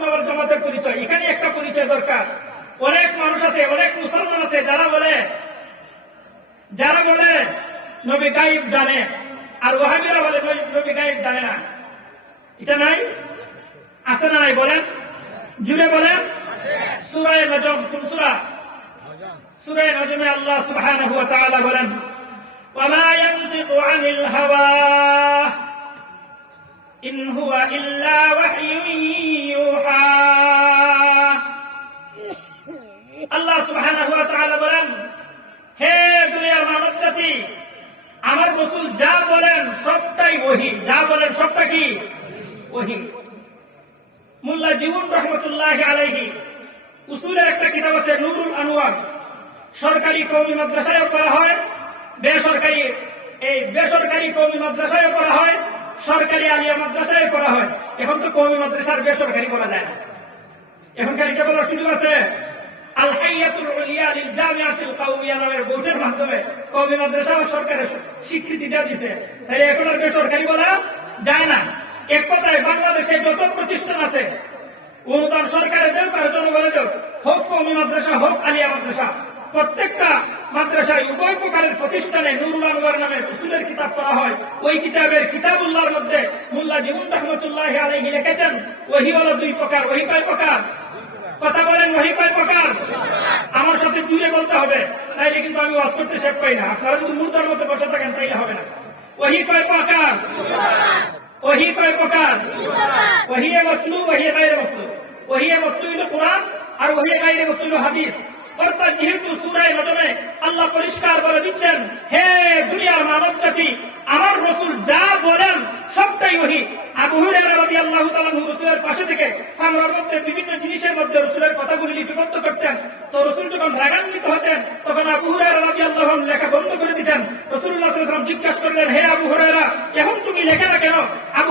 সুন্নাহ ওয়াল জামাতের পরিচয়। এখানে একটা পরিচয় দরকার। অনেক মানুষ আছে, অনেক মুসলমান আছে যারা বলে নবী গায়েব জানে, আর ওয়াহাবিরা বলে নবী গায়েব জানে না। এটা নাই? আছে না নাই? বলেন, জুড়ে বলেন। সূরা নজম, কোন সূরা? সূরা নজমে আল্লাহ সুবহানাহু ওয়া তাআলা বলেন, ওয়া মা ইয়ানতিকু আনিল হাওয়া ইন হুয়া ইল্লা ওয়াহয়ুন ইউহা। আল্লাহ সুবহানাহু ওয়া তাআলা বলেন, হে দুনিয়ার মানব জাতি, আমার রাসূল যা বলেন সবটাই ওহী। যা বলেন সবটা কি? ওহী। মোল্লা জীবন রহমতুল্লাহি আলাইহি উসুলের একটা কিতাব আছে নুরুল আনওয়ার। সরকারি কওমি মাদ্রাসায়ও পড়া হয়, বেসরকারি কওমি মাদ্রাসায়ও পড়া হয়, সরকারি আলিয়া মাদ্রাসায়ও পড়া হয়। এখন তো কওমি মাদ্রাসার বেসরকারি করা যায় না। এখনকার এটা বলার সুযোগ আছে। আল হাইয়াতুল উলিয়া লিল জামিআতিল কওমিয়া নামের বোর্ডের মাধ্যমে কওমি মাদ্রাসা ও সরকারের স্বীকৃতি দেওয়া দিয়েছে। তাই এখন আর বেসরকারি বলা যায় না। এক কথায় বাংলাদেশে যত প্রতিষ্ঠান আছে অনুদান সরকারের দেব আর জনগণের দেব, হোক কওমি মাদ্রাসা হোক আলিয়া মাদ্রাসা, প্রত্যেকটা মাদ্রাসায় উভয় প্রকারের প্রতিষ্ঠানে নুরুল আনওয়ার নামে উসুলের কিতাব পড়া হয়। ওই কিতাবের কিতাবুল্লাহর মধ্যে মোল্লা জীবন রহমতুল্লাহি আলাইহি লিখেছেন ওহী হলো দুই প্রকার। ওহী কয় প্রকার? কথা বলেন, ওহী কয় প্রকার? আমার সাথে জুড়ে বলতে হবে, তাইলে কিন্তু আমি ওয়াজ করতে শেখ পাই না। আপনারা যদি মুর্দার মধ্যে বসে থাকেন তাইলে হবে না। ওহী কয় প্রকার? ওহী কয় প্রকার? ওহী মাতলু, ওহী গায়রে মাতলু। ওহী মাতলু হলো কোরআন, আর ওহী গায়রে মাতলু হলো হাদিস। অর্থাৎ যেহেতু সূরা নজমে আল্লাহ পরিষ্কার বলে দিচ্ছেন, হে দুনিয়ার মানব জাতি, আমার রাসূল যা বলেন সবটাই ওহী। আবু হুরায়রা রাদিয়াল্লাহু তাআলা রাসূলের পাশে থেকে সামরার মধ্যে বিভিন্ন জিনিসের মধ্যে রাসূলের কথাগুলি লিপিবদ্ধ করতেন। তো রাসূল যখন রাগান্বিত হতেন তখন আবু হুরায়রা রাদিয়াল্লাহু আনহু লেখা বন্ধ করে দিতেন। রাসূলুল্লাহ সাল্লাল্লাহু আলাইহি ওয়াসাল্লাম জিজ্ঞাসা করলেন, হে আবু হুরায়রা, এখন তুমি লেখা না কেন? আবু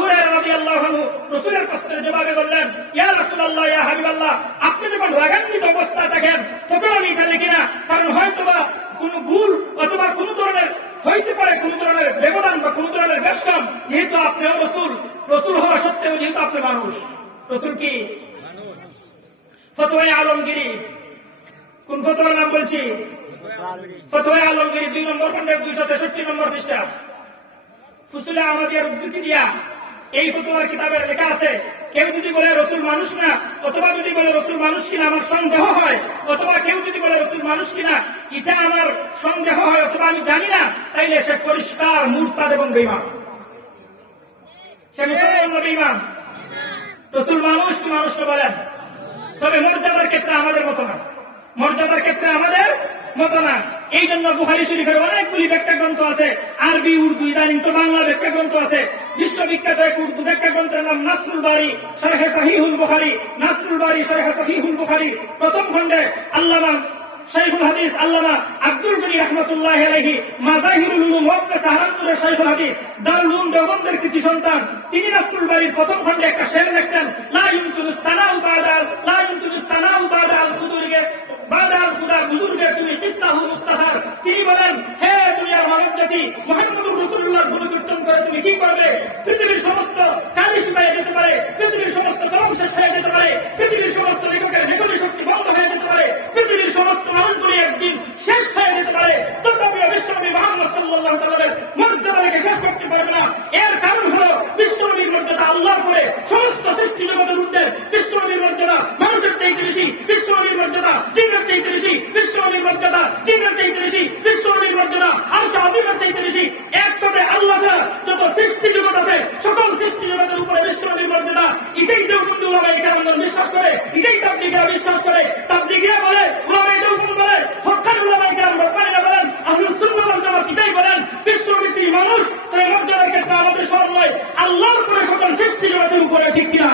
হুরায়রা রাদিয়াল্লাহু আনহু রাসূলের প্রশ্নের জবাবে বললেন, ইয়া রাসূলুল্লাহ, ইয়া হাবিবাল্লাহ, আপনি যখন রাগান্বিত অবস্থায় থাকেন তখন আমি এটা লিখি না, কারণ হয়তোবা কোনো ভুল অথবা কোনো ধরনের হইতে পারে, কোন ধরনের ব্যবধান বা কোন ধরনের বেশকম। যেহেতু আপনিও রসুল হওয়া সত্ত্বেও যেহেতু আপনি মানুষ। রসুল কি? ফতোয়া আলমগীরি। কোন ফতোয়ার নাম বলছি? ফতোয়া আলমগীরি 2 নম্বর খণ্ডের 263 নম্বর পৃষ্ঠা। ফুসুলে আহমদিয়ার উদ্ধৃতি দিয়া এই ফতোয়ার কিতাবের লেখা আছে, কেউ যদি বলে রসুল মানুষ না, অথবা যদি বলে রসুল মানুষ কিনা আমার সন্দেহ হয়, অথবা কেউ যদি বলে রসুল মানুষ কিনা এটা আমার সন্দেহ হয় অথবা আমি জানি না, তাইলে সে পরিষ্কার মুরতাদ এবং বেঈমান। সে মুসলমান না বেঈমান? রসুল মানুষ কি মানুষ না বলেন? তবে মর্যাদার ক্ষেত্রে আমাদের মতো না, মর্যাদার ক্ষেত্রে আমাদের মতো না। এই জন্য বুখারী শরীফের অনেকগুলি ব্যাখ্যা গ্রন্থ আছে, আরবি উর্দু, ইদানিং তো বাংলা ব্যাখ্যা গ্রন্থ আছে। বিশ্ববিখ্যাত এক উর্দু ব্যাখ্যা গ্রন্থের নাম নাসরুল বারী শরহে সহিহুল বুখারী। নাসরুল বারী শরহে সহিহুল বুখারী প্রথম খণ্ডে আল্লামা শাইখুল হাদিস আল্লামা আব্দুল গনি রাহমাতুল্লাহি আলাইহি মাযাহিরুল উলুম ওয়াক্ফে সাহারানপুরের শাইখুল হাদিস দারুল উলুম দেওবন্দের কৃতি সন্তান, তিনি নাসরুল বারীর প্রথম খণ্ডে একটা শের লিখছেন, লা ইউমকিনুস সানাউ বাদা আল খুদুরকে বাদা আল খুদার বুজুর্গের তুমি কিসসাহু মুখতাসার। তিনি বলেন, হে দুনিয়ার মানব জাতি, মুহাম্মদুর রাসূলুল্লাহর গুণকীর্তন করে তুমি কি করবে? পৃথিবীর সমস্ত কালি শুকায় যেতে পারে, পৃথিবীর সমস্ত কলম শেষ হয়ে যেতে পারে, পৃথিবীর সমস্ত লেখকের লেখনী শক্তি বন্ধ হয়ে যেতে পারে, পৃথিবীর সমস্ত মানুষগুলি একদিন শেষ হয়ে যেতে পারে, তথাপিও বিশ্বনবী মুহাম্মদ সাল্লাল্লাহু আলাইহি ওয়াসাল্লামের মর্যাদাকে শেষ করতে পারবে না। এর কারণ হলো বিশ্বনবীর মর্যাদা আল্লাহর পরে সমস্ত সৃষ্টি জগতের ঊর্ধ্বে। বিশ্বনবীর মর্যাদা মানুষের চাইতে বেশি, বিশ্বনবীর মর্যাদা জিনের চাইতে বেশি, বিশ্বনবীর মর্যাদা জিনের চাইতে বেশি, বিশ্বনবীর মর্যাদা আরশে আযীমের চাইতে বেশি। এক কথায় আল্লাহ ছাড়া যত সৃষ্টি জগৎ আছে সকল সৃষ্টি জগতের উপরে বিশ্বনবীর মর্যাদা। এটাই দেওবন্দি উলামায়ে কেরামগণ বিশ্বাস করে, এটাই তাবলীগীরা বিশ্বাস করে। তাবলীগীরা বলে, উলামায়ে দেওবন্দ বলে, হক্কানি উলামায়ে কেরামগণ বলেন, আহলুস সুন্নাহ ওয়াল জামাত এটাই বলেন, বিশ্বনবী তিনি মানুষ, তাই মর্যাদার ক্ষেত্রে আমাদের স্মরণ নয়, আল্লাহর উপরে সকল সৃষ্টি জগতের উপরে। ঠিক কিনা?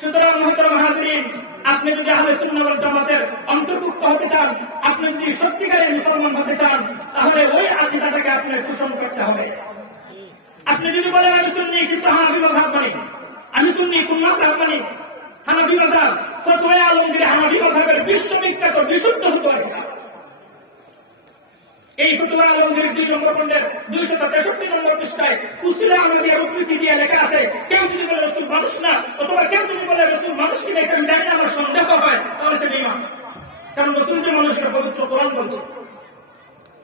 সুতরাং মুহতারাম হাজিরিন, আপনি যদি আহলে সুন্নাহ ওয়াল জামাতের অন্তর্ভুক্ত হতে চান, আপনি যদি সত্যিকারের মুসলমান হতে চান, তাহলে ওই আকীদাটাকে আপনাকে পোষণ করতে হবে। আপনি যদি বলেন আমি সুন্নি কিন্তু হানাফি মাযহাব মানি, আমি সুন্নি কোন মাযহাব মানি? হানাফি মাযহাব। ফতোয়া আলমগীরি হানাফি মাযহাবের বিশ্ববিখ্যাত বিশুদ্ধ ফতোয়া কিতাব। এই ফতোয়া আলমগীর 2 নম্বর খণ্ডের 263 নম্বর পৃষ্ঠায় ফুসুলে আহমদিয়ার উদ্ধৃতি দিয়ে লেখা আছে, কেউ যদি বলে রাসূল মানুষ না, অথবা কেউ যদি বলে রাসূল মানুষ কিনা এটা আমি জানি না, আমার সন্দেহ হয়, তাহলে সে বেঈমান। কারণ রাসূল যে মানুষ, এটা পবিত্র কোরআন বলছে।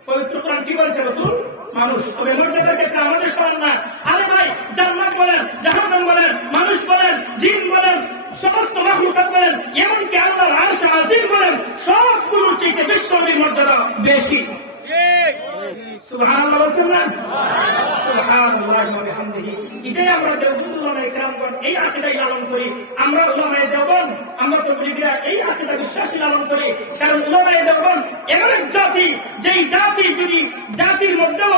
পবিত্র কোরআন কি বলছে? রাসূল মানুষ। তবে মর্যাদার ক্ষেত্রে আমাদের সমান না। আরে ভাই, জান্নাত বলেন, জাহান্নাম বলেন, মানুষ বলেন, জিন বলেন, সমস্ত মাখলুকাত বলেন, এমনকি আল্লাহর আরশ আজিম বলেন, সবগুলোর চেয়ে বিশ্বনবীর মর্যাদা বেশি। সুবহানাল্লাহ বলছেন না? সুবহানাল্লাহি ওয়া বিহামদিহি। এটাই আমরা দেওবন্দি উলামায়ে কেরামগণ এই আকীদাই লালন করি। আমরা উলামায়ে দেওবন্দ, আমরা তো মুরিদরা এই আকীদা বিশ্বাসী লালন করি। কারণ উলামায়ে দেওবন্দ এমন এক জাতি, যেই জাতি যদি জাতির মধ্যেও,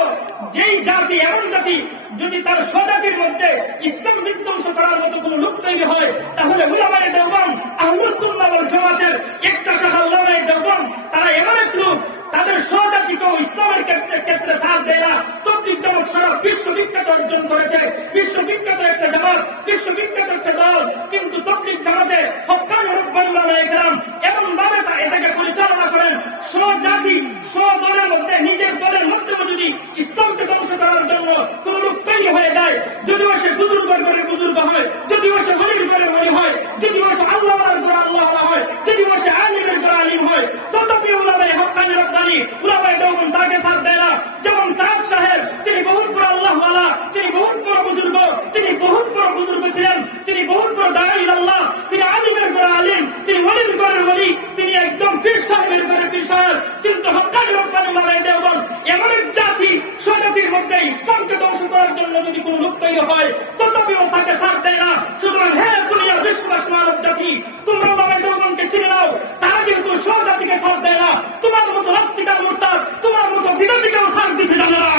যেই জাতি এমন জাতি যদি তার স্বজাতির মধ্যে ইসলাম বিধ্বংস করার মতো কোনো লোক তৈরি হয়, তাহলে উলামায়ে দেওবন্দ আহলুস সুন্নাহ ওয়াল জামাতের একটা শাখা উলামায়ে দেওবন্দ, তারা এমন এক লোক, তাদের স্বজাতিকেও ইসলামের ক্ষেত্রে সাথ দেয় না। তবলিগ জামাত সারা বিশ্ববিখ্যাত অর্জন করেছে, বিশ্ববিখ্যাত একটা জামাত, বিশ্ববিখ্যাত একটা দল, কিন্তু তবলিগ জামাতে হক্কানি রব্বানী উলামায়ে কেরাম এমন ভাবে এটাকে পরিচালনা করেন, স্বজাতি স্বদলের মধ্যে, নিজের দলের মধ্যেও যদি ইসলামকে ধ্বংস করার জন্য কোন লোক তৈরি হয়ে যায়, যদিও সে বুজুর্গের ঘরে বুজুর্গ হয়, যদিও সে গরিব ঘরে গরিব হয়, যদিও সে আল্লাহর ঘরে আল্লাহ হয়, যদিও সে আলিমের ঘরে আলিম হয়, তথাপি উলামায়ে হক্কানি রব্বানী উলামায়ে দেওবন্দ তাকে সাথ দেয় না। যেমন সাদ সাহেব, তিনি বহুত বড় আল্লাহওয়ালা, তিনি বহুত বড় বুজুর্গ, তিনি বহুত বড় বুজুর্গ ছিলেন, তিনি বহুত বড় দাঈ ইলাল্লাহ, তিনি আলিমের ঘরে আলিম, তিনি ওলির ঘরের ওলি, তিনি একদম পীর সাহেবের ঘরে পীর সাহেব। কিন্তু হক্কানি রব্বানী উলামায়ে দেওবন্দ এমন এক জাতি, স্বজাতির মধ্যে ইসলামকে ধ্বংস করার জন্য যদি কোনো লোক তৈরি হয়, তথাপিও তাকে সাথ দেয় না। সুতরাং হে দুনিয়ার বিশ্বাস মানব জাতি, তোমরা উলামায়ে দেওবন্দকে চিনে নাও, তারা কিন্তু স্বজাতিকে সাথ দেয় না। তোমার মতো নাস্তিকার মুরতাদ, তোমার মতো বিদাতিকেও সাথ দিতে জানে না।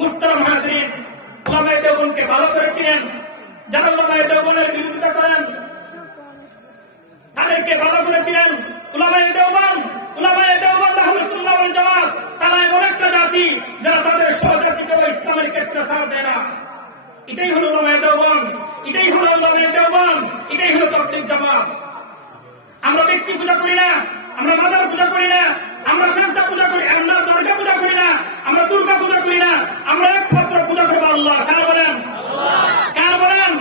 মুহতারাম হাজরিন, উলামায়ে দেওবন্দকে ভালো করে চিনেন। যারা উলামায়ে দেওবন্দের বিরোধিতা করেন তাদেরকে ভালো করে চিনেন। উলামায়ে দেওবন্দ আহলুস সুন্নাহ ওয়াল জামাত, তারা এমন একটা জাতি যারা তাদের সহজাতিকেও ইসলামের ক্ষেত্রে সাথ দেয় না। এটাই হলো উলামায়ে দেওবন্দ, এটাই হলো উলামায়ে দেওবন্দ, এটাই হলো তবলিগ জামাত। আমরা ব্যক্তি পূজা করি না, আমরা মাজার পূজা করি না, আমরা সেজদা পূজা করি, আমরা দরগা পূজা করি না, আমরা দুর্গা পূজা করি না, আমরা একমাত্র পূজা করব আল্লাহ। কার বলেন? কার বলেন?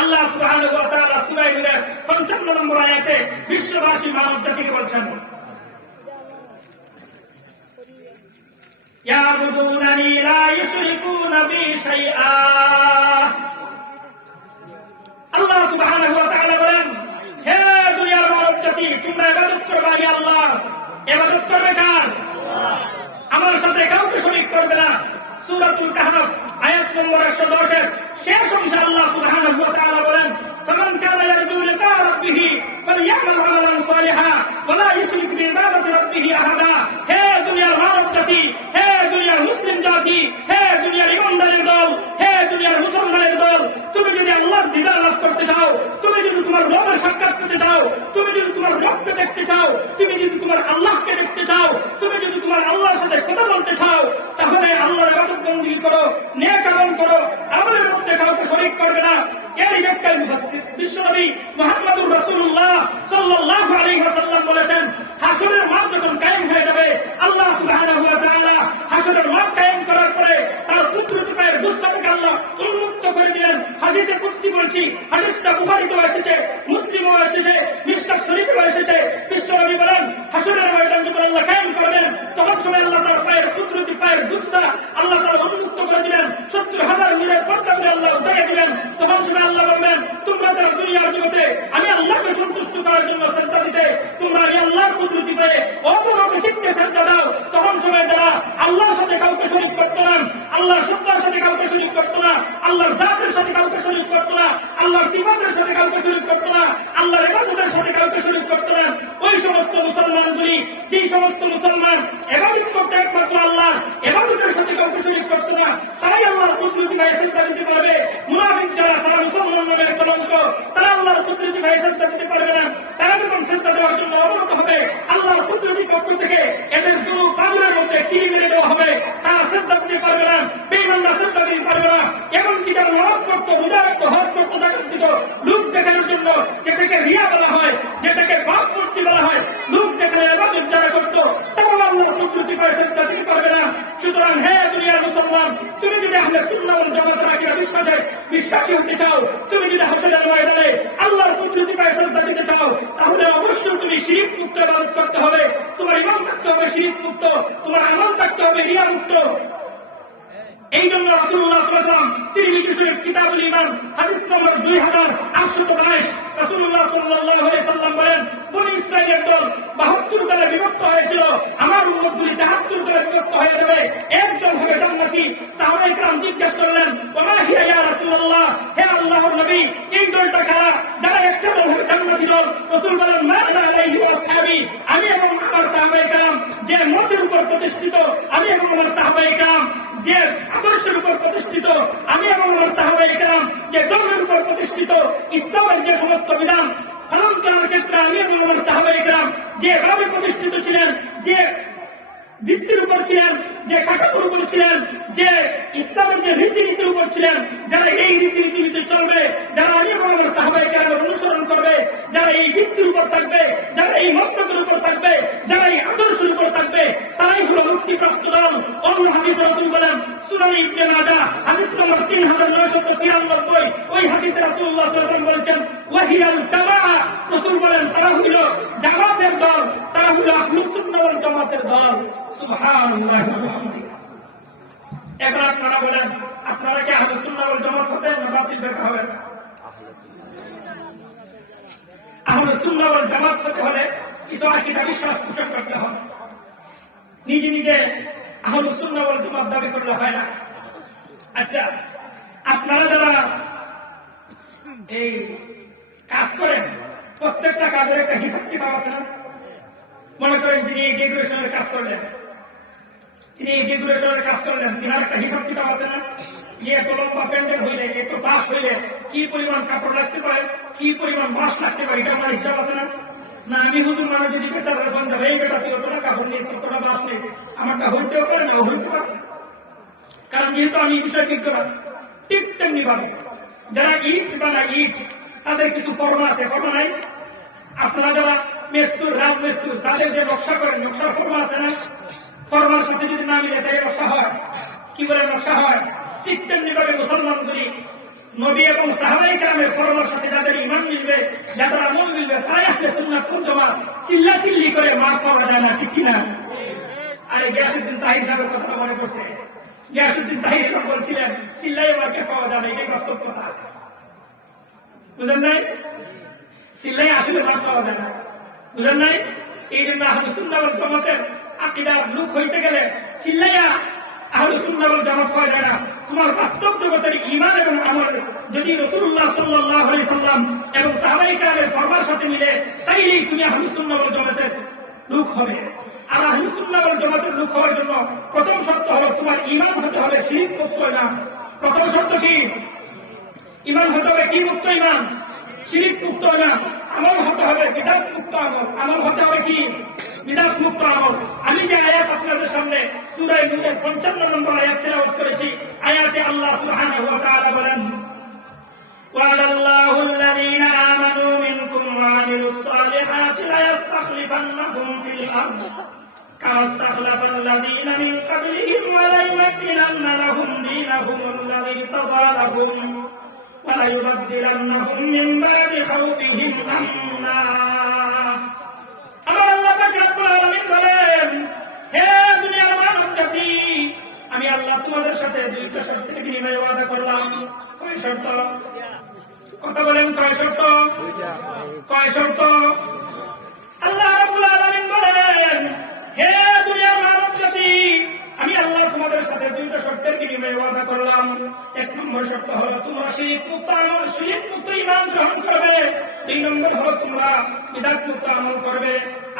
আল্লাহ সুবহানাহু ওয়া তাআলা সূরা ইউনূসের ৫৫ নম্বর আয়াতে বিশ্ববাসী মানব জাতিকে বলছেন, ইয়াবুদুনানি লা ইউশরিকুনা বি শাইআ। আল্লাহ সুবহানাহু ওয়া তাআলা বলেন, হে দুনিয়ার মানব জাতি, তোমরা ইবাদত করবে আমি আল্লাহ। ইবাদত করবে কার? আমার সাথে কাউকে শরীক করবে না। সূরাতুল কাহফ আয়াত নম্বর ১১০ এর শেষ অংশে আল্লাহ সুবহানাহু ওয়া তাআলা বলেন, ফামান কানা ইয়ারজু লিকা রাব্বিহি ফালইয়ামাল আমালান সালিহা ওয়া লা ইউশরিক বিইবাদাতি রাব্বিহি আহাদা। হে দুনিয়ার মানব জাতি, হে দুনিয়ার মুসলিম জাতি, হে দুনিয়ার ইমানদারের দল, হে দুনিয়ার মুসলমানের দল, তুমি যদি আল্লাহর দিদার লাভ করতে চাও, তুমি যদি তোমার রবের সাক্ষাৎ পেতে চাও, তুমি যদি তোমার রবকে দেখতে চাও, তুমি যদি তোমার আল্লাহকে দেখতে চাও, তুমি যদি তোমার আল্লাহর সাথে কথা বলতে চাও, তাহলে আল্লাহর ইবাদত বন্দেগী করো, নেক আমল করো, আমাদের মধ্যে কাউকে শরীক করবে না। এর ব্যাখ্যায় মুফাসসির বিশ্বনবী মুহাম্মদুর রাসূলুল্লাহ সাল্লাল্লাহু আলাইহি ওয়াসাল্লাম বলেছেন, হাসরের মাঠ যখন কায়েম হয়ে যাবে, আল্লাহ সুবহানাহু ওয়া তাআলা হাসরের মাঠ কায়েম করার পরে তার কুদরতি পায়ের গুস্তাকে আল্লাহ উন্মুক্ত করে দিলেন। হাদিসে কুদসি বলছি, হাদিসটা বুখারীতেও এসেছে, মুসলিমেও এসেছে, মিশকাত শরীফেও এসেছে। বিশ্বনবী বলেন, হাসরের ময়দান যখন আল্লাহ কায়েম করবেন, তখন সময় আল্লাহ তার পায়ের কুদরতি পায়ের গুস্তা আল্লাহ তাআলা উন্মুক্ত করে দিলেন। ৭০,০০০ মিলের পর্দাগুলো আল্লাহ উঠাইয়া দিলেন। তখন সময় আল্লাহ বলবেন, তোমরা যারা দুনিয়ার জগতে আমি আল্লাহকে সন্তুষ্ট করার জন্য চেষ্টা দিতে, তোমরা আমি আল্লাহর কুদরতি পেয়ে অপরকে ঠিককে চেষ্টা দাও। তখন সময় যারা আল্লাহর সাথে কাউকে শরীক করতো না, আল্লাহর সত্তার সাথে কাউকে শরীক করতো না, আল্লাহর জাতের সাথে কাউকে শরীক করতো না, আল্লাহর সিফাতের সাথে কাউকে শরীক করতো না, আল্লাহর ইবাদতের সাথে কাউকে শরীক করতো না, ওই সমস্ত মুসলমানগুলি, যেই সমস্ত মুসলমান ইবাদত করতে একমাত্র আল্লাহর ইবাদতের সাথে কাউকে শরীক করতো না, তারাই আল্লাহর কুদরতি পেয়ে চেষ্টা দিতে পারবে। মুনাফিক যারা, তারা মুসলমান নামের কলঙ্ক, তারা আল্লাহর কুদরতি পেয়ে চেষ্টা দিতে পারবে না। তারা যখন চেষ্টা দেওয়ার জন্য অবনত হবে, আল্লাহর কুদরতি পক্ষ থেকে এদের গুরু পাগুরের মধ্যে কিরি মেরে দেওয়া হবে। তারা চেষ্টা দিতে পারবে না, বেঈমানরা চেষ্টা দিতে পারবে না। এমনকি যারা নামাজ পড়তো, রোজা রাখতো, হজ করতো, জাকাত দিত, লোক দেখানোর জন্য, যেটাকে রিয়া বলা হয়, যেটাকে পাপ মূর্তি বলা হয়, লোক দেখানোর ইবাদত যারা করতো, তারাও আল্লাহর কুদরতি পেয়ে চেষ্টা দিতে পারবে না। সুতরাং হে দুনিয়ার মুসলমান, তুমি যদি আহলে সুন্নাহ ওয়াল জামাতের আকীদা বিশ্বাসী হতে চাও, তুমি যদি হাসরের ময়দানে আল্লাহর কুদরতি পায়ে সিজদা দিতে চাও, তাহলে অবশ্যই তুমি শিরক মুক্ত ইবাদত করতে হবে। তোমার ঈমান থাকতে হবে শিরক মুক্ত, তোমার আমল থাকতে হবে রিয়া মুক্ত। এই জন্য রাসূলুল্লাহ সাল্লাল্লাহু আলাইহি ওয়াসাল্লাম তিরমিজি শরীফ কিতাবুল ঈমান হাদিস নম্বর 2822 রাসূলুল্লাহ সাল্লাল্লাহু আলাইহি ওয়াসাল্লাম বলেন, বনী ইসরাঈলের দল 72 দলে বিভক্ত হয়েছিল, আমার উম্মতগুলি 73 দলে বিভক্ত হয়ে যাবে, এক দল হবে জান্নাতি। সাহাবায়ে কেরাম জিজ্ঞাসা করলেন, ওয়া হিয়া ইয়া রাসূলুল্লাহ, হে আল্লাহর নবী, এই দলটা কারা যারা একটা দল হবে জান্নাতি দল? রাসূল বলেন, মা আনা আলাইহি ওয়া আসহাবি, আমি এবং আমার সাহাবায়ে কেরাম যে মতের উপর প্রতিষ্ঠিত, আমি এবং আমার সাহাবায়ে কেরাম যে আদর্শের উপর প্রতিষ্ঠিত, আমি এবং আমার সাহাবায়ে কেরাম যে ধর্মের উপর প্রতিষ্ঠিত, ইসলামের যে সমস্ত বিধান পালন করার ক্ষেত্রে আমি এবং আমার সাহাবায়ে কেরাম যেভাবে প্রতিষ্ঠিত ছিলেন, যে ভিত্তির উপর ছিলেন, যে কাঠামোর উপর ছিলেন, যে ইসলামের যে রীতিনীতির উপর ছিলেন, যারা এই রীতিনীতিতে চলবে, যারা আমি এবং আমার সাহাবায়ে কেরামের অনুসরণ করবে, যারা এই ভিত্তির উপর থাকবে, যারা এই মস্তকের উপর থাকবে, যারা এই আদর্শের উপর থাকবে, তারাই হলো মুক্তিপ্রাপ্ত দল। অন্য হাদিসে রাসূল বলেন, সুনান ইবনে মাজাহ হাদিস নম্বর 3993, ওই হাদিসে রাসূলুল্লাহ সাল্লাল্লাহু আলাইহি ওয়াসাল্লাম বলেছেন, ওয়াহিয়াল জামাআহ, রাসূল বলেন তারা হইল জামাতের দল, তারা হইল আহলুস সুন্নাহ ওয়াল জামাতের দল। সুবহানাল্লাহ। এবার আপনারা বলেন, আপনারা কি আহলুস সুন্নাহ ওয়াল জামাত হতেন না বাতিল ফিরকা হবেন? আহলুস সুন্নাহ ওয়াল জামাত হতে হলে কিছু আকীদা বিশ্বাস পোষণ করতে হবে। নিজে নিজে আহলুস সুন্নাহ ওয়াল জামাত দাবি করলে হয় না। আচ্ছা, আপনারা যারা এই কাজ করেন, প্রত্যেকটা কাজের একটা হিসাব কিতাব আছে না? মনে করেন যিনি এই ডেকোরেশনের কাজ করলেন, তিনার একটা হিসাব কিতাব আছে না? এত লম্বা প্যান্ডেল হইলে, এত ফাঁস হইলে কি পরিমাণ কাপড় লাগতে পারে, কি পরিমাণ বাঁশ লাগতে পারে, এটা আমার হিসাব আছে না? না আমি হুজুর মানুষ যদি বেচারা ফোন যাবে, এই বেটা তুই অতটা কাপড় নিয়েছি, অতটা বাঁশ নিয়েছি, আমারটা হইতেও পারে না হইতে পারে, কারণ যেহেতু আমি এই বিষয়ে বিজ্ঞ না। ঠিক তেমনি ভাবে যারা ইট বানায়, ইট তাদের কিছু ফর্মা আছে, ফর্মা নাই? আপনারা যারা মেস্তুর, রাজমেস্তুর, তাদের যে নকশা করেন, নকশার ফর্মা আছে না? ফর্মার সাথে যদি না মিলে তাই নকশা হয়, কি বলে নকশা হয়? ঠিক তেমনি ভাবে মুসলমানগুলি নবী এবং সাহাবায়ে কেরামের ফরমার সাথে যাদের ঈমান মিলবে, যাদের আমল মিলবে, তারাই আহলে সুন্নাত ওয়াল জামাত। চিল্লাচিল্লি করে মার পাওয়া যায় না, ঠিক কিনা? আরে গিয়াসউদ্দিন তাহির সাহেবের কথা মনে পড়ছে। গিয়াসউদ্দিন তাহির সাহেব বলছিলেন, চিল্লাই মারকে পাওয়া যায় না, এটাই বাস্তব কথা। বুঝেন নাই? চিল্লাই আসলে মার পাওয়া যায় না, বুঝেন নাই? এই জন্য আহলুস সুন্নাহ ওয়াল জামাতের আকীদার লোক হইতে গেলে চিল্লাইয়া আহলুস সুন্নাহ ওয়াল জামাত পাওয়া যায় না। তোমার বাস্তব জগতের ঈমান এবং আমল যদি রাসূলুল্লাহ সাল্লাল্লাহু আলাইহি সাল্লাম এবং সাহাবায়ে কেরামের ফরমার সাথে মিলে, তাইলেই তুমি আহলুস সুন্নাহ ওয়াল জামাতের লোক হবে। আর আহলুস সুন্নাহ ওয়াল জামাতের লোক হওয়ার জন্য প্রথম শর্ত হলো তোমার ঈমান হতে হবে শিরক মুক্ত ঈমান। প্রথম শর্ত কি? ঈমান হতে হবে কি মুক্ত ঈমান? শিরক মুক্ত ঈমান। আমল হতে হবে বিদআত মুক্ত আমল। আমল হতে হবে কি? বিদআত মুক্ত আমল। আমি যে আয়াত আপনাদের সামনে সূরা নূরের 55 নম্বর আয়াত তেলাওয়াত করেছি, আয়াতে আল্লাহ সুবহানাহু ওয়া তাআলা বলেন, وعلى الله الذين آمنوا منكم وعملوا الصالحات ليستخلفنهم في الأرض كما استخلف الذين من قبلهم وليمكنن لهم دينهم الذي ارتضى لهم وليبدلنهم من بعد خوفهم أمنا। আমার আল্লাহ পাক রব্বুল আলামিন বলেন, হে দুনিয়ার মানব জাতি, আমি আল্লাহ তোমাদের সাথে দুইটা শর্তের বিনিময়ে ওয়াদা করলাম। কয় শর্ত? কথা বলেন, কয় শর্ত? কয় শর্ত? আল্লাহ রাব্বুল আলামিন বলেন, হে দুনিয়ার মানব জাতি, আমি আল্লাহ তোমাদের সাথে দুইটা শর্তের বিনিময়ে ওয়াদা করলাম। এক নম্বর শর্ত হলো তোমরা শিরক মুক্ত আমল, শিরক মুক্ত ঈমান গ্রহণ করবে। দুই নম্বর হলো তোমরা বিদআত মুক্ত আমল করবে,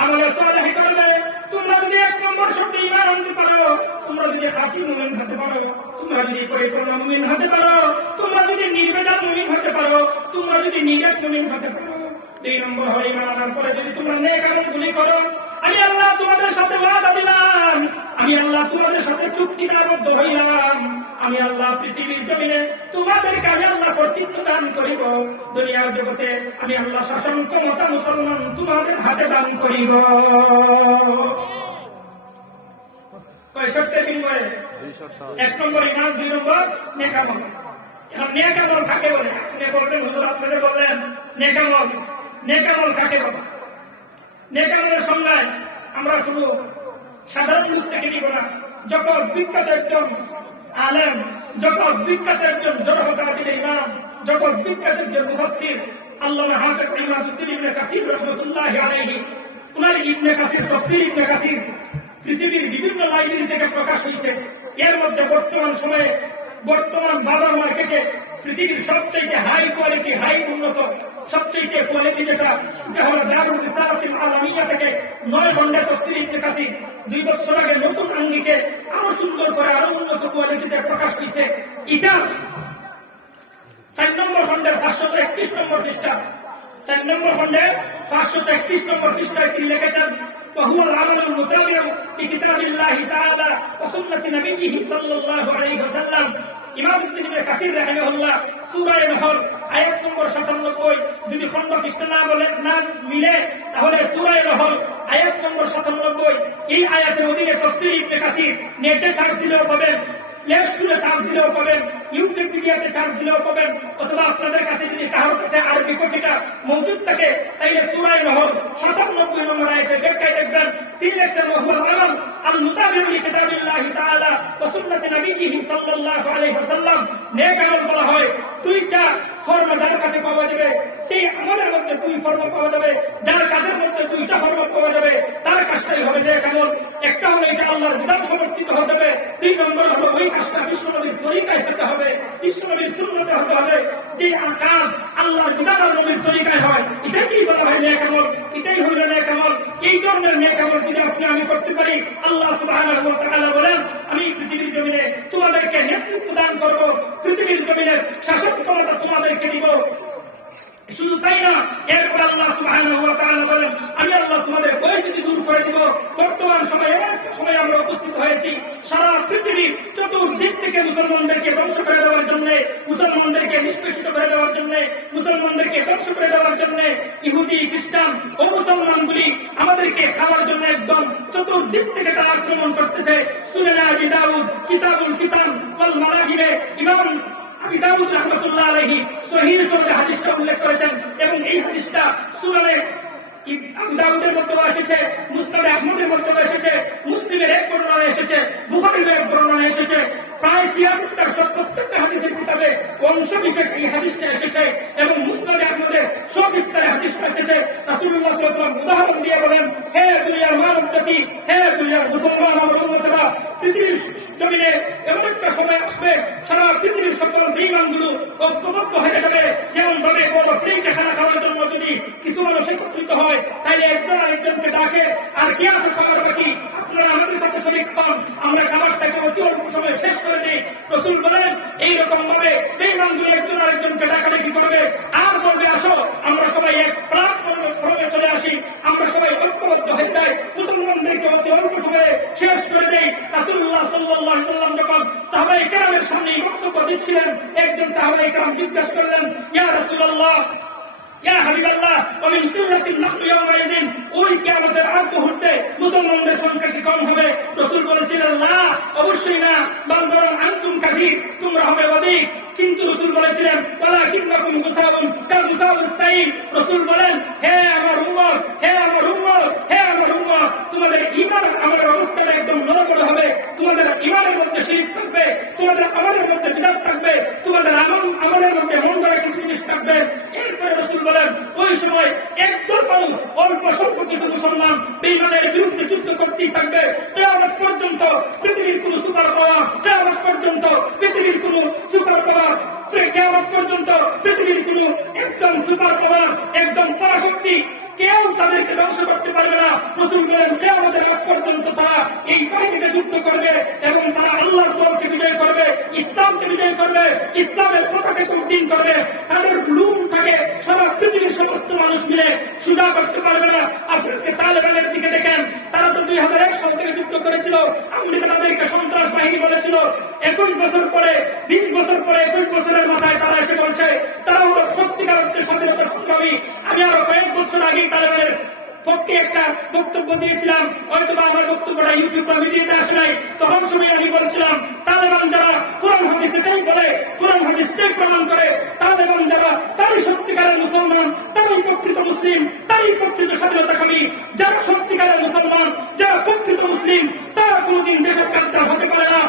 আমলে সালেহ করবে। তোমরা যদি এক নম্বর শর্তে ঈমান আনতে পারো, তোমরা যদি খাঁটি মুমিন হতে পারো, তোমরা যদি পরিপূর্ণ মুমিন হতে পারো, তোমরা যদি নির্ভেজাল মুমিন হতে পারো, তোমরা যদি নির্ভেজাল মুমিন হতে পারো। দুই নম্বর হলো ঈমান আনার পরে যদি তোমরা নেক আমলগুলি করো, আমি আল্লাহ তোমাদের সাথে ওয়াদা দিলাম, আমি আল্লাহ তোমাদের সাথে চুক্তিতে আবদ্ধ হইলাম, আমি আল্লাহ পৃথিবীর জমিনে তোমাদেরকে আমি আল্লাহ কর্তৃত্ব দান করিব। দুনিয়ার জগতে আমি আল্লাহ শাসন ক্ষমতা মুসলমান তোমাদের হাতে দান করিব। কয় শর্তের বিনিময়ে? এক নম্বর ঈমান, দুই নম্বর নেক আমল। এখন নেক আমল কাকে বলে? আপনি বলবেন হুজুর আপনাদের বললেন নেক আমল কাকে বলে? নেক আমলের সংজ্ঞায় আমরা কোনো সাধারণ লোক থেকে নিব না। যখন বিখ্যাত একজন আলেম, যখন বিখ্যাত একজন জড়হকাতিল ইমাম, যখন বিখ্যাত একজন মুফাসসির আল্লামা হাফেজ ইমাদউদ্দিন ইবনে কাসির রাহমাতুল্লাহি আলাইহি, উনার ইবনে কাসির তাফসীর ইবনে কাসির পৃথিবীর বিভিন্ন লাইব্রেরি থেকে প্রকাশ হয়েছে। এর মধ্যে বর্তমান বাজার মার্কেটে পৃথিবীর সবচেয়ে হাই কোয়ালিটি, হাই উন্নত, সবচেয়ে কোয়ালিটি যেটা হলো দারুল রিসালাতুল আলামিয়া থেকে 9 খণ্ডের তাফসীর ইবনে কাসির 2 বছর আগে নতুন আঙ্গিকে আরো সুন্দর করে আরো উন্নত কোয়ালিটিতে প্রকাশ হয়েছে। এটা 4 নম্বর খণ্ডের 531 নম্বর পৃষ্ঠা, 4 নম্বর খণ্ডের 531 নম্বর পৃষ্ঠায় তিনি লিখেছেন وهو العمل المتابع لكتاب الله تعالى وسنة نبيه صلى الله عليه وسلم। ইমাম ইবনে কাসির রাহিমাহুল্লাহ সূরা আন-নাহল আয়াত নম্বর 97, যদি খণ্ড পৃষ্ঠা না মিলে তাহলে সূরা আন-নাহল আয়াত নম্বর 97, এই আয়াতের অধীনে তাফসীর ইবনে কাসির নেটে ছাড় দিলেও পাবেন, প্লে স্টোরে চার্জ দিলেও পাবেন, ইউটিউবে চার্জ দিলেও পাবেন, অথবা আপনাদের কাছে যদি কারোর কাছে আরবি কপিটা মজুদ থাকে তাইলে সূরা আন-নাহল 97 নম্বর আয়াতে ব্যাখ্যায় দেখবেন তিনি লিখেছেন ওহুয়াল আমাল আল মুতাবিউ লিকিতাবিল্লাহি তাআলা ওয়া সুন্নতি নবিয়্যিহি সাল্লাল্লাহু আলাইহি ওয়াসাল্লাম। নেক আমল বলা হয় দুইটা ফরমা যার কাছে পাওয়া যাবে, সেই আমলের মধ্যে 2 ফরমা পাওয়া যাবে, যার কাজের মধ্যে 2টা ফরমা পাওয়া যাবে তার কাজটাই হবে নেক আমল। একটা হলো এটা আল্লাহর বিধান সমর্থিত হতে হবে, 2 নম্বর হলো ওই কাজটা বিশ্বনবীর তরিকায় হতে হবে, বিশ্বনবীর সুন্নতে হতে হবে। যে কাজ আল্লাহর বিধান আর নবীর তরিকায় হয় এটাকেই বলা হয় নেক আমল, এটাই হলো নেক আমল। এই ধরনের নেক আমল যদি আমি করতে পারি, আল্লাহ সুবহানাহু ওয়া তাআলা বলেন আমি পৃথিবীর জমিনে তোমাদেরকে নেতৃত্ব দান করব, পৃথিবীর জমিনের শাসন ক্ষমতা তোমাদেরকে দিব। শুধু তাই না, এরপর আল্লাহ সুবহানাহু ওয়া তাআলা বলেন আমি আল্লাহ তোমাদের ভয় যদি দূর করে দিব। বর্তমান সময়ে আমরা উপস্থিত হয়েছি সারা পৃথিবীর চতুর্দিক থেকে মুসলমানদেরকে ধ্বংস করে দেওয়ার জন্য, মুসলমানদেরকে নিষ্পেষিত করে দেওয়ার জন্য, মুসলমানদেরকে ধ্বংস করে দেওয়ার জন্য ইহুদি খ্রিস্টান ও মুসলমানগুলি আমাদেরকে খাওয়ার জন্য একদম চতুর্দিক থেকে তারা আক্রমণ করতেছে। সুনান আবি দাউদ কিতাবুল ফিতান ওয়াল মারাহিবে ইমাম আবু দাউদ রাহমাতুল্লাহ আলাইহি সহিহ সনদে হাদিসটা উল্লেখ করেছেন, এবং এই হাদিসটা সুনানে আবু দাউদের মধ্যে এসেছে, মুসনাদে আহমদের মধ্যে এসেছে, মুসলিমের এক বর্ণনায় এসেছে, বুখারীর এক বর্ণনায় এসেছে। প্রায় 73 প্রত্যেকটা হাদিসের কিতাবে অংশ বিশেষ এই হাদিসটা এসেছে, এবং মুসনাদে আহমদের সবিস্তারে হাদিসটা এসেছে। রাসূলুল্লাহ সাল্লাল্লাহু আলাইহি ওয়াসাল্লাম উদাহরণ দিয়ে বলেন, হে দুনিয়ার মানব জাতি, হে দুনিয়ার মুসলমান আমার উম্মতেরা, পৃথিবীর জমিনে এমন একটা সময় আসবে সারা পৃথিবীর সকল বেঈমানগুলো ঐক্যবদ্ধ হয়ে যাবে। যেমন ভাবে বড় প্লেটে খানা খাওয়ার জন্য যদি কিছু মানুষ একত্রিত হয় তাইলে একজন আরেকজনকে ডাকে, আর কে আছে খাবার বাকি, আপনারা আমাদের সাথে শরীক পান, আমরা খাবারটাকে অতি অল্প সময়ে শেষ করে দিই। রাসূল বলেন এইরকম ভাবে বেঈমানগুলো একজন আরেকজনকে ডাকাডাকি করবে, আর বলবে আসো আমরা সবাই এক প্ল্যাটফর্মে চলে আসি, আমরা সবাই ঐক্যবদ্ধ হয়ে যাই, মুসলমানদেরকে অতি অল্প সময়ে শেষ করে দেই। রাসূলুল্লাহ সাল্লাল্লাহু আলাইহি ওয়াসাল্লাম যখন সাহাবায়ে কেরামের সামনে বক্তব্য দিচ্ছিলেন, একজন সাহাবায়ে কেরাম জিজ্ঞাসা করলেন, ইয়া রাসূলুল্লাহ, ইয়া হাবিবাল্লাহ, ওমিন কিল্লাতিন নাহনু ইয়াওমাইযিন, ওই কিয়ামতের আগ মুহূর্তে মুসলমানদের সংখ্যা কি কম হবে? রাসূল বলেছিলেন না, অবশ্যই না, বল বরং আনতুম কাসীর, তোমরা হবে অধিক। কিন্তু রাসূল বলেছিলেন ওয়ালাকিন্নাকুম গুসাউন কাগুসাউস সাইল, রাসূল বলেন হে আমার উম্মত, হে আমার উম্মত, হে আমার উম্মত, তোমাদের ঈমান আমলের অবস্থাটা একদম নড়বড় হবে, তোমাদের ঈমানের মধ্যে শিরক থাকবে, তোমাদের আমলের মধ্যে বিদআত থাকবে, তোমাদের আমলের মধ্যে মন গড়া কিছু জিনিস থাকবে। এরপরে রাসূল বলেন ওই সময় একদল মানুষ অল্প স্বল্প কিছু মুসলমান বেঈমানের বিরুদ্ধে যুদ্ধ করতেই থাকবে। কিয়ামত পর্যন্ত পৃথিবীর কোন সুপার পাওয়ার, কিয়ামত পর্যন্ত পৃথিবীর কোন সুপার পাওয়ার, কিয়ামত পর্যন্ত পৃথিবীর কোন একদম সুপার পাওয়ার, একদম পরাশক্তি কেউ তাদেরকে ধ্বংস করতে পারবে না। রাসূল বলেন কিয়ামতের আগ পর্যন্ত তারা এই বাহিনীতে যুদ্ধ করবে এবং তারা আল্লাহর দলকে বিজয় করবে, ইসলামকে বিজয় করবে, ইসলামের পতাকাকে উড্ডীন করবে। তাদের লুম থাকে সারা পৃথিবীর সমস্ত মানুষ মিলে সুজা করতে পারবে না। আজকে তালেবানের দিকে দেখেন, তারা তো 2001 সাল থেকে যুদ্ধ করেছিল, আমেরিকা তাদেরকে সন্ত্রাস বাহিনী বলেছিল। 21 বছর পরে, 20 বছর পরে, 21 বছরের মাথায় তারা এসে বলছে তারা হলো সত্যিকার অর্থে স্বাধীনতা সংগ্রামী। আমি আরো কয়েক বছর আগেই তালেবানের পক্ষে একটা বক্তব্য দিয়েছিলাম, হয়তো আমার বক্তব্যটা ইউটিউব বা মিডিয়াতে আসে নাই, তখন সময় আমি বলছিলাম তালেবান যারা কোরআন হাদিস এটাই বলে, কোরআন হাদিস এটাই প্রমাণ করে তালেবান যারা তারই সত্যিকারের মুসলমান, তারই প্রকৃত মুসলিম, তারই প্রকৃত স্বাধীনতাকামী। যারা সত্যিকারের মুসলমান, যারা প্রকৃত মুসলিম, তারা কোনোদিন দেশের কাদ্দার হতে পারে না,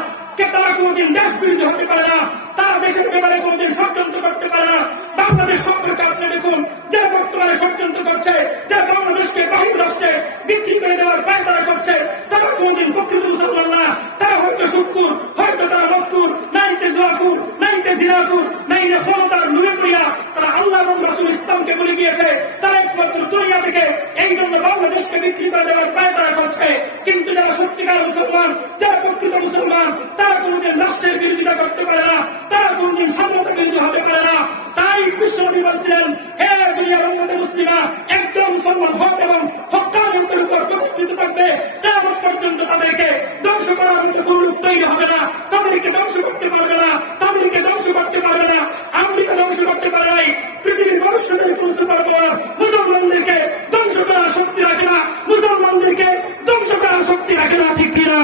তারা কোনোদিন দেশ বিরোধী হতে পারে না, তারা দেশের ব্যাপারে কোনোদিন ষড়যন্ত্র করতে পারে না। বাংলাদেশ সম্পর্কে আপনি দেখুন, যারা বর্তমানে ষড়যন্ত্র করছে, যারা বাংলাদেশকে বাহির রাষ্ট্রে বিক্রি করে দেওয়ার পায়তারা করছে, তারা কোনোদিন প্রকৃত মুসলমান না। তারা হয়তো শুক্কুর, হয়তো তারা মক্কুর, নাইতে জোয়াকুর, নাইতে জিনাকুর, নাইতে ক্ষমতার লুড়ে পড়িয়া তারা আল্লাহ এবং রাসূল ইসলামকে বলে গিয়েছে। তারা একমাত্র দুনিয়া থেকে এই জন্য বাংলাদেশকে বিক্রি করে দেওয়ার পায়তারা করছে। কিন্তু যারা সত্যিকার মুসলমান, যারা প্রকৃত মুসলমান, তারা কোনোদিন রাষ্ট্রের বিরোধিতা করতে পারে না, তারা কোনোদিন স্বাধীনতা বিরোধী হতে পারে না। তাই বিশ্বনবী বলছিলেন, হে দুনিয়ার উম্মতে মুসলিমা, একজন মুসলমান হক এবং হক্কানিয়তের উপর প্রতিষ্ঠিত থাকবে, কিয়ামত পর্যন্ত তাদেরকে ধ্বংস করার মতো কোন লোক তৈরি হবে না, তাদেরকে ধ্বংস করতে পারবে না, তাদেরকে ধ্বংস করতে পারবে না। আমেরিকা ধ্বংস করতে পারে নাই, পৃথিবীর ভবিষ্যতের কোন সুপার পাওয়ার মুসলমানদেরকে ধ্বংস করার শক্তি রাখে না, মুসলমানদেরকে ধ্বংস করার শক্তি রাখে না, ঠিক কিনা?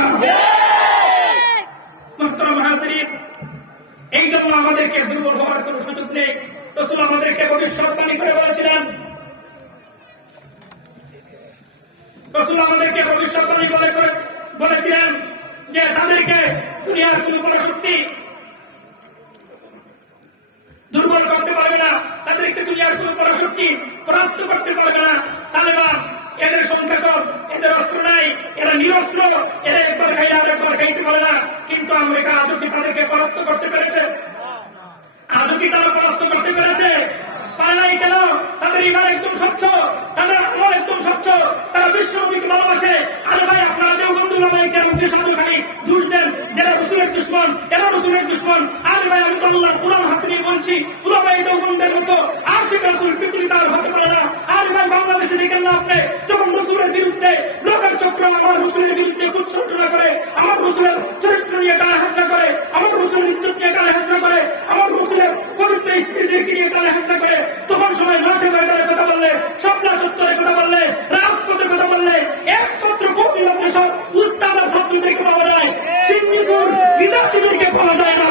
এই জন্য আমাদেরকে দুর্বল হওয়ার কোন সুযোগ নেই। রাসূল আমাদেরকে ভবিষ্যৎবাণী করে বলেছিলেন, রাসূল আমাদেরকে ভবিষ্যৎবাণী করে বলেছিলেন যে তাদেরকে দুনিয়ার কোন পরাশক্তি দুর্বল করতে পারবে না, তাদেরকে দুনিয়ার কোন পরাশক্তি পরাস্ত করতে পারবে না। তালেবান এদের সংখ্যা কম, এদের অস্ত্র নাই, এরা নিরস্ত্র, এরা একবার খাইলে আর একবার খাইতে পারে না। কিন্তু আমেরিকা আদৌ কি তাদেরকে পরাস্ত করতে পেরেছে? আদৌ কি তারা পরাস্ত করতে পেরেছে? পারে নাই। কেন? তাদের ইমান একদম স্বচ্ছ, তাদের আমল একদম স্বচ্ছ, তারা বিশ্বনবীকে ভালোবাসে। আরে ভাই, আপনারা দেওবন্দি উলামায়ে সাধু খালি দোষ দেন, যারা রাসূলের দুশমন, এরা রাসূলের দুশমন। আরে ভাই, আমি তো আল্লাহর কোরআন হাতে নিয়ে বলছি, উলামায়ে দেওবন্দের মতো আশিক রাসূল পৃথিবীতে আর হতে পারে না। আরে ভাই, বাংলাদেশে দেখেন না আপনি, যখন রাসূলের বিরুদ্ধে লোকের চক্র আমার রাসূলের বিরুদ্ধে কুৎসটনা করে, আমার রাসূলের চরিত্র নিয়ে গায়ে হাসনা করে, আমার রাসূলের ইজ্জত নিয়ে গায়ে হাসনা করে, আমার রাসূলের পবিত্র স্ত্রীদেরকে নিয়ে গায়ে হাসনা করে, তখন সময় মাঠে ময়দানে কথা বললে, শাপলা চত্বরে কথা বললে, রাজপথে কথা বললে, একমাত্র কওমি মাদ্রাসার উস্তাদ আর ছাত্রীদেরকে পাওয়া যায়, সিন্নিপুর বিদ্যার্থীদেরকে পাওয়া যায় না।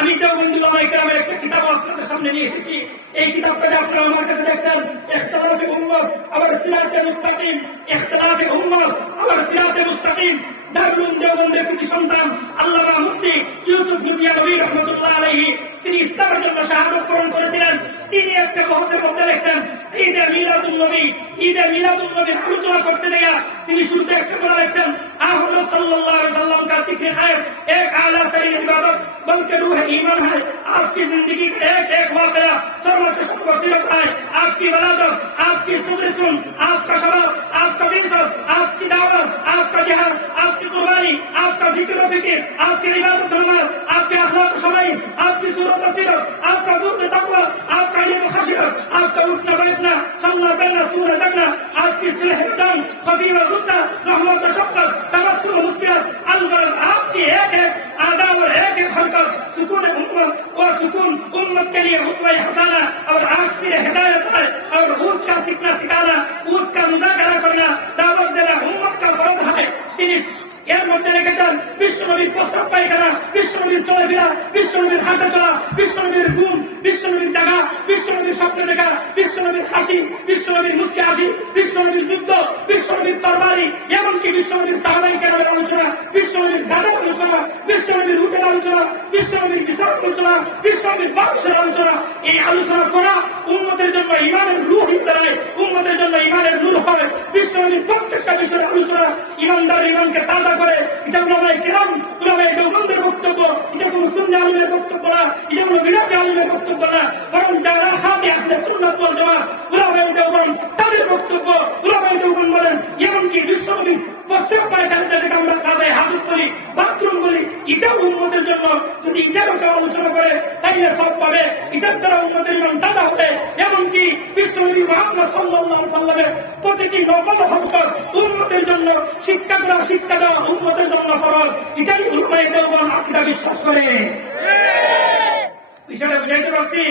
আমি দেওবন্দি উলামায়ে কেরামের একটা কিতাব আপনাদের সামনে নিয়ে এসেছি। এই কিতাবটা আপনারা আমার কাছে দেখছেন, ইখতিলাফে উম্মত আবার সিরাতে মুস্তাকিম, ইখতিলাফে উম্মত আবার সিরাতে মুস্তাকিম। দারুল দেওবন্দের কৃতি সন্তান আল্লামা মুফতি ইউসুফ নবী রাহমাতুল্লাহ আলাইহি, তিনি ইসলামের জন্য শাহাদাত বরণ করেছিলেন। তিনি একটা বহসের মধ্যে লিখছেন, ঈদে মিলাদুন নবী, ঈদে মিলাদুন নবীর আলোচনা করতে গিয়ে তিনি শুরুতে একটা কথা লিখছেন, হযরত সাল্লাল্লাহু अलैहि वसल्लम का जिक्र खैर एक आला तरीन इबादत बल्कि रूह ईमान है। आपकी जिंदगी का एक एक वाकया सर्वोच्च फजीलत है। आपकी वलादत, आपकी सुन, आपका शबाब, आपका बिसर, आपकी दावत, आपका जिहाद, आपकी कुर्बानी, आपका जिक्र व फिक्र, आपकी इबादत नमाज, आपके अखलाक शमाई, आपकी सूरत सीरत, आपका दूध तकवा, आपका इल्म खशियत, आपका उठना बैठना, चलना फिरना, सोना जगना, आपकी सुलह बदन, खफी व गुस्सा, रहमत व शफकत, तबस्सुम व मुस्कुराहट, अलगरज आपकी एक एक अदा और एक एक हरकत सुकून उम्मत और सुकून उम्मत के लिए उसवा हसाना और आंख से हिदायत है और उसका सीखना सिखाना, उसका मुजाकरा करना, दावत देना उम्मत का फर्ज है। তিনি এর মধ্যে রেখেছেন বিশ্বনবীর প্রস্রাব পায়খানা, বিশ্বনবীর চলাফেরা, বিশ্বনবীর হাঁটা চলা, বিশ্বনবীর ঘুম, বিশ্বনবীর জাগা, বিশ্বনবীর স্বপ্ন দেখা, বিশ্বনবীর হাসি, বিশ্বনবীর মুখে হাসি, বিশ্বনবীর যুদ্ধ, বিশ্বনবীর তরবারি, এমনকি বিশ্বনবীর সাহাবায়ে কেরামের আলোচনা, বিশ্বনবীর গাদার আলোচনা, বিশ্বনবীর উটের আলোচনা, বিশ্বনবীর বিশাল আলোচনা, বিশ্বনবীর মানুষের আলোচনা। এই আলোচনা করা উম্মতের জন্য ইমানের রূহ হিসেবে, উম্মতের জন্য ইমানের নূর হবে। বিশ্বনবীর প্রত্যেকটা বিষয়ের আলোচনা ইমানদার ইমানকে তাজা করে। এটা উলামায়ে কেরাম, উলামায়ে দেওবন্দের বক্তব্য, এটা কোনো সুন্নি আলিমের বক্তব্য না, এটা কোনো বিদআতি আলিমের বক্তব্য না, বরং যারা খাঁটি আহলে সুন্নাত ওয়াল জামাত উলামায়ে দেওবন্দ তাদের বক্তব্য। উলামায়ে দেওবন্দ বলেন, এমনকি বিশ্বনবীর প্রস্রাব পায়খানা যেটাকে আমরা কাদায় হাজত করি, বাথরুম বলি, এটাও উম্মতের জন্য। যদি এটারও কেউ আলোচনা করে তাইলে সব পাবে, এটার দ্বারা উম্মতের ইমান তাজা হবে। এমনকি বিশ্বনবী মুহাম্মদ সাল্লাল্লাহু আলাইহি ওয়াসাল্লামের প্রতিটি নকল হরকত উম্মতের জন্য শিক্ষা দেওয়া উম্মতের জন্য ফরজ। এটাই উলামায়ে দেওবন্দ আকীদা বিশ্বাস করে। বিষয়টা বুঝাইতে পারছি?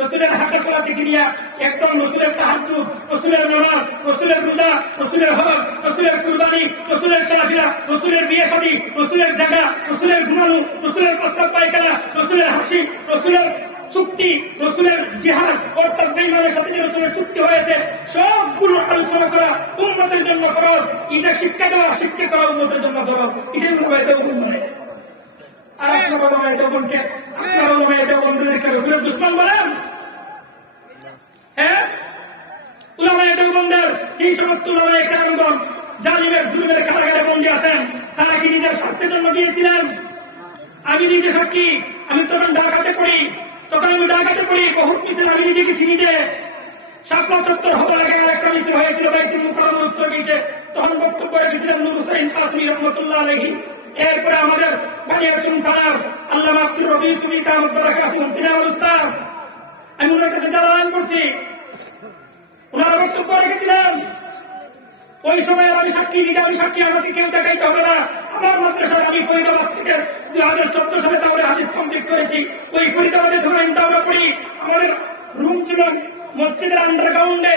রসুলের হাতে করা থেকে নিয়ে একদম রসুলের তাহাজ্জুদ, রসুলের নামাজ, রসুলের রোজা, রসুলের হজ, রসুলের কুরবানি, রসুলের চলাফেরা, রসুলের বিয়ে শাদী, রসুলের জায়গা, রসুলের ঘুমানো, রসুলের প্রস্তাব পায়খানা, রসুলের হাসি, রসুলের চুক্তি, রসুলের জিহাদ অর্থাৎ বেঈমানের সাথে যে রসুলের চুক্তি হয়েছে সবগুলো আলোচনা করা উম্মতের জন্য ফরজ। এটা শিক্ষা দেওয়া, শিক্ষা করা উম্মতের জন্য ফরজ। এটাই উলামায়ে দেওবন্দ বলে। আর আপনার উলামায়ে দেওবন্দকে, আপনার উলামায়ে দেওবন্দদেরকে রসুলের দুশমন বলেন? হ্যাঁ, উলামায়ে দেওবন্দের যে সমস্ত উলামায়ে কেরামগণ জালিমের জুলুমের কারাগারে বন্দী আছেন, তারা কি নিজের স্বাস্থ্যের জন্য দিয়েছিলেন? আমি নিজে সাক্ষী, আমি তখন ঢাকাতে পড়ি, বহুত মিছিল আমি নিজে গেছি, নিজে শাপলা চত্বর হওয়া লাগে একটা মিছিল হয়েছিল বাইতুল মুকাররমের উত্তর গেটে, তখন বক্তব্য রেখেছিলেন নূর হোসেন কাসমি রহমতুল্লাহ আলাইহি। এরপরে আমাদের বানিয়াচুন থানার আল্লামা আব্দুর রবি সুবি কামত বারাকাতুহু তিনি আমার উস্তাদ, আমি ওনার কাছে দালান করছি, ওনারা বক্তব্য রেখেছিলেন। ওই সময় আমি সাক্ষী, নিজে আমি সাক্ষী, আমাকে কেউ দেখাইতে হবে না। আমার মাদ্রাসায় আমি ফরিদাবাদ থেকে 2014 সালে তাহলে হাদিস কমপ্লিট করেছি। ওই ফরিদাবাদে ধরেন আমরা পড়ি, আমাদের রুম ছিল মসজিদের আন্ডারগ্রাউন্ডে।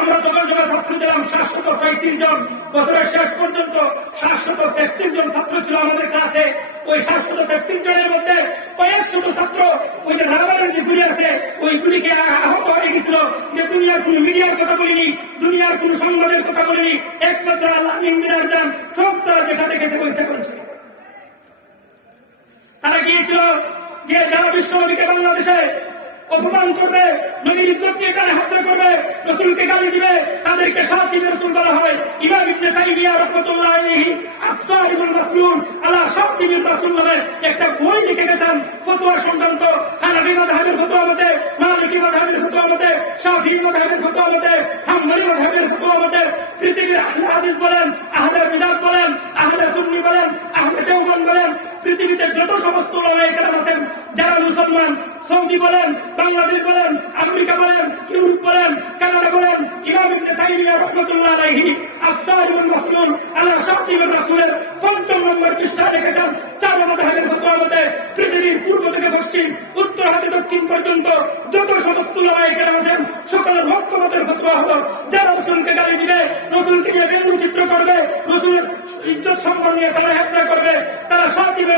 আমরা তখন সময় ছাত্র ছিলাম 737 জন, বছরের শেষ পর্যন্ত 733 জন ছাত্র ছিল আমাদের ক্লাসে। ওই 733 জনের মধ্যে কয়েক শত ছাত্র ওই যে রাবারের যে গুলি আছে ওই গুলিকে আহত হয়ে গেছিল। যে দুনিয়ার কোন মিডিয়ার কথা বলিনি, দুনিয়ার কোন সংবাদের কথা বলিনি, একমাত্র আল্লাহ মিনার দাম সব তারা যেটা দেখেছে বলতে করেছে। তারা গিয়েছিল যে যারা বিশ্বনবীকে বাংলাদেশে অপমান করবে, নবীর ইজ্জত নিয়ে কানে হাসরা করবে, রাসূলকে গালি দিবে, তাদেরকে শাতিব রাসূল বলা হয়। ইমাম ইবনে তাইমিয়া রাহমাতুল্লাহ আলাইহি আস-সাহিবুল মাসলুন আলা শাতিব রাসূল নামে একটা বই লিখে গেছেন ফতোয়া সংক্রান্ত। হানাফি মাযহাবের ফতোয়া মতে, মালিকি মাযহাবের ফতোয়া মতে, শাফিঈ মাযহাবের ফতোয়া মতে, হাম্বলি মাযহাবের ফতোয়া মতে পৃথিবীর আহলে হাদিস বলেন, আহলে বিদআত বলেন, আহলে সুন্নি বলেন, আহলে দেওবন্দ বলেন, পৃথিবীতে যত সমস্ত উলামায়ে কেরাম আছেন যারা মুসলমান, সৌদি বলেন, বাংলাদেশ বলেন, আমেরিকা বলেন, ইউরোপ বলেন, কানাডা বলেন, ইমাম ইবনে তাইমিয়া রাহমাতুল্লাহ আলাইহি আস-সাহিবুল মাসলুন আলা শাতিব রাসূলের ৫ম নম্বর পৃষ্ঠায় লিখেছেন চার মাযহাবের ফতোয়া মতে পৃথিবীর পূর্ব থেকে পশ্চিম, উত্তর হতে দক্ষিণ পর্যন্ত যত সমস্ত উলামায়ে কেরাম আছেন সকলের ঐক্যমতের ফতোয়া হলো যারা রাসূলকে গালি দিবে, রাসূলকে নিয়ে ব্যঙ্গচিত্র করবে, রাসূলের ইজ্জত সম্মান নিয়ে তারা হেফাজত করবে, তারা শাতিব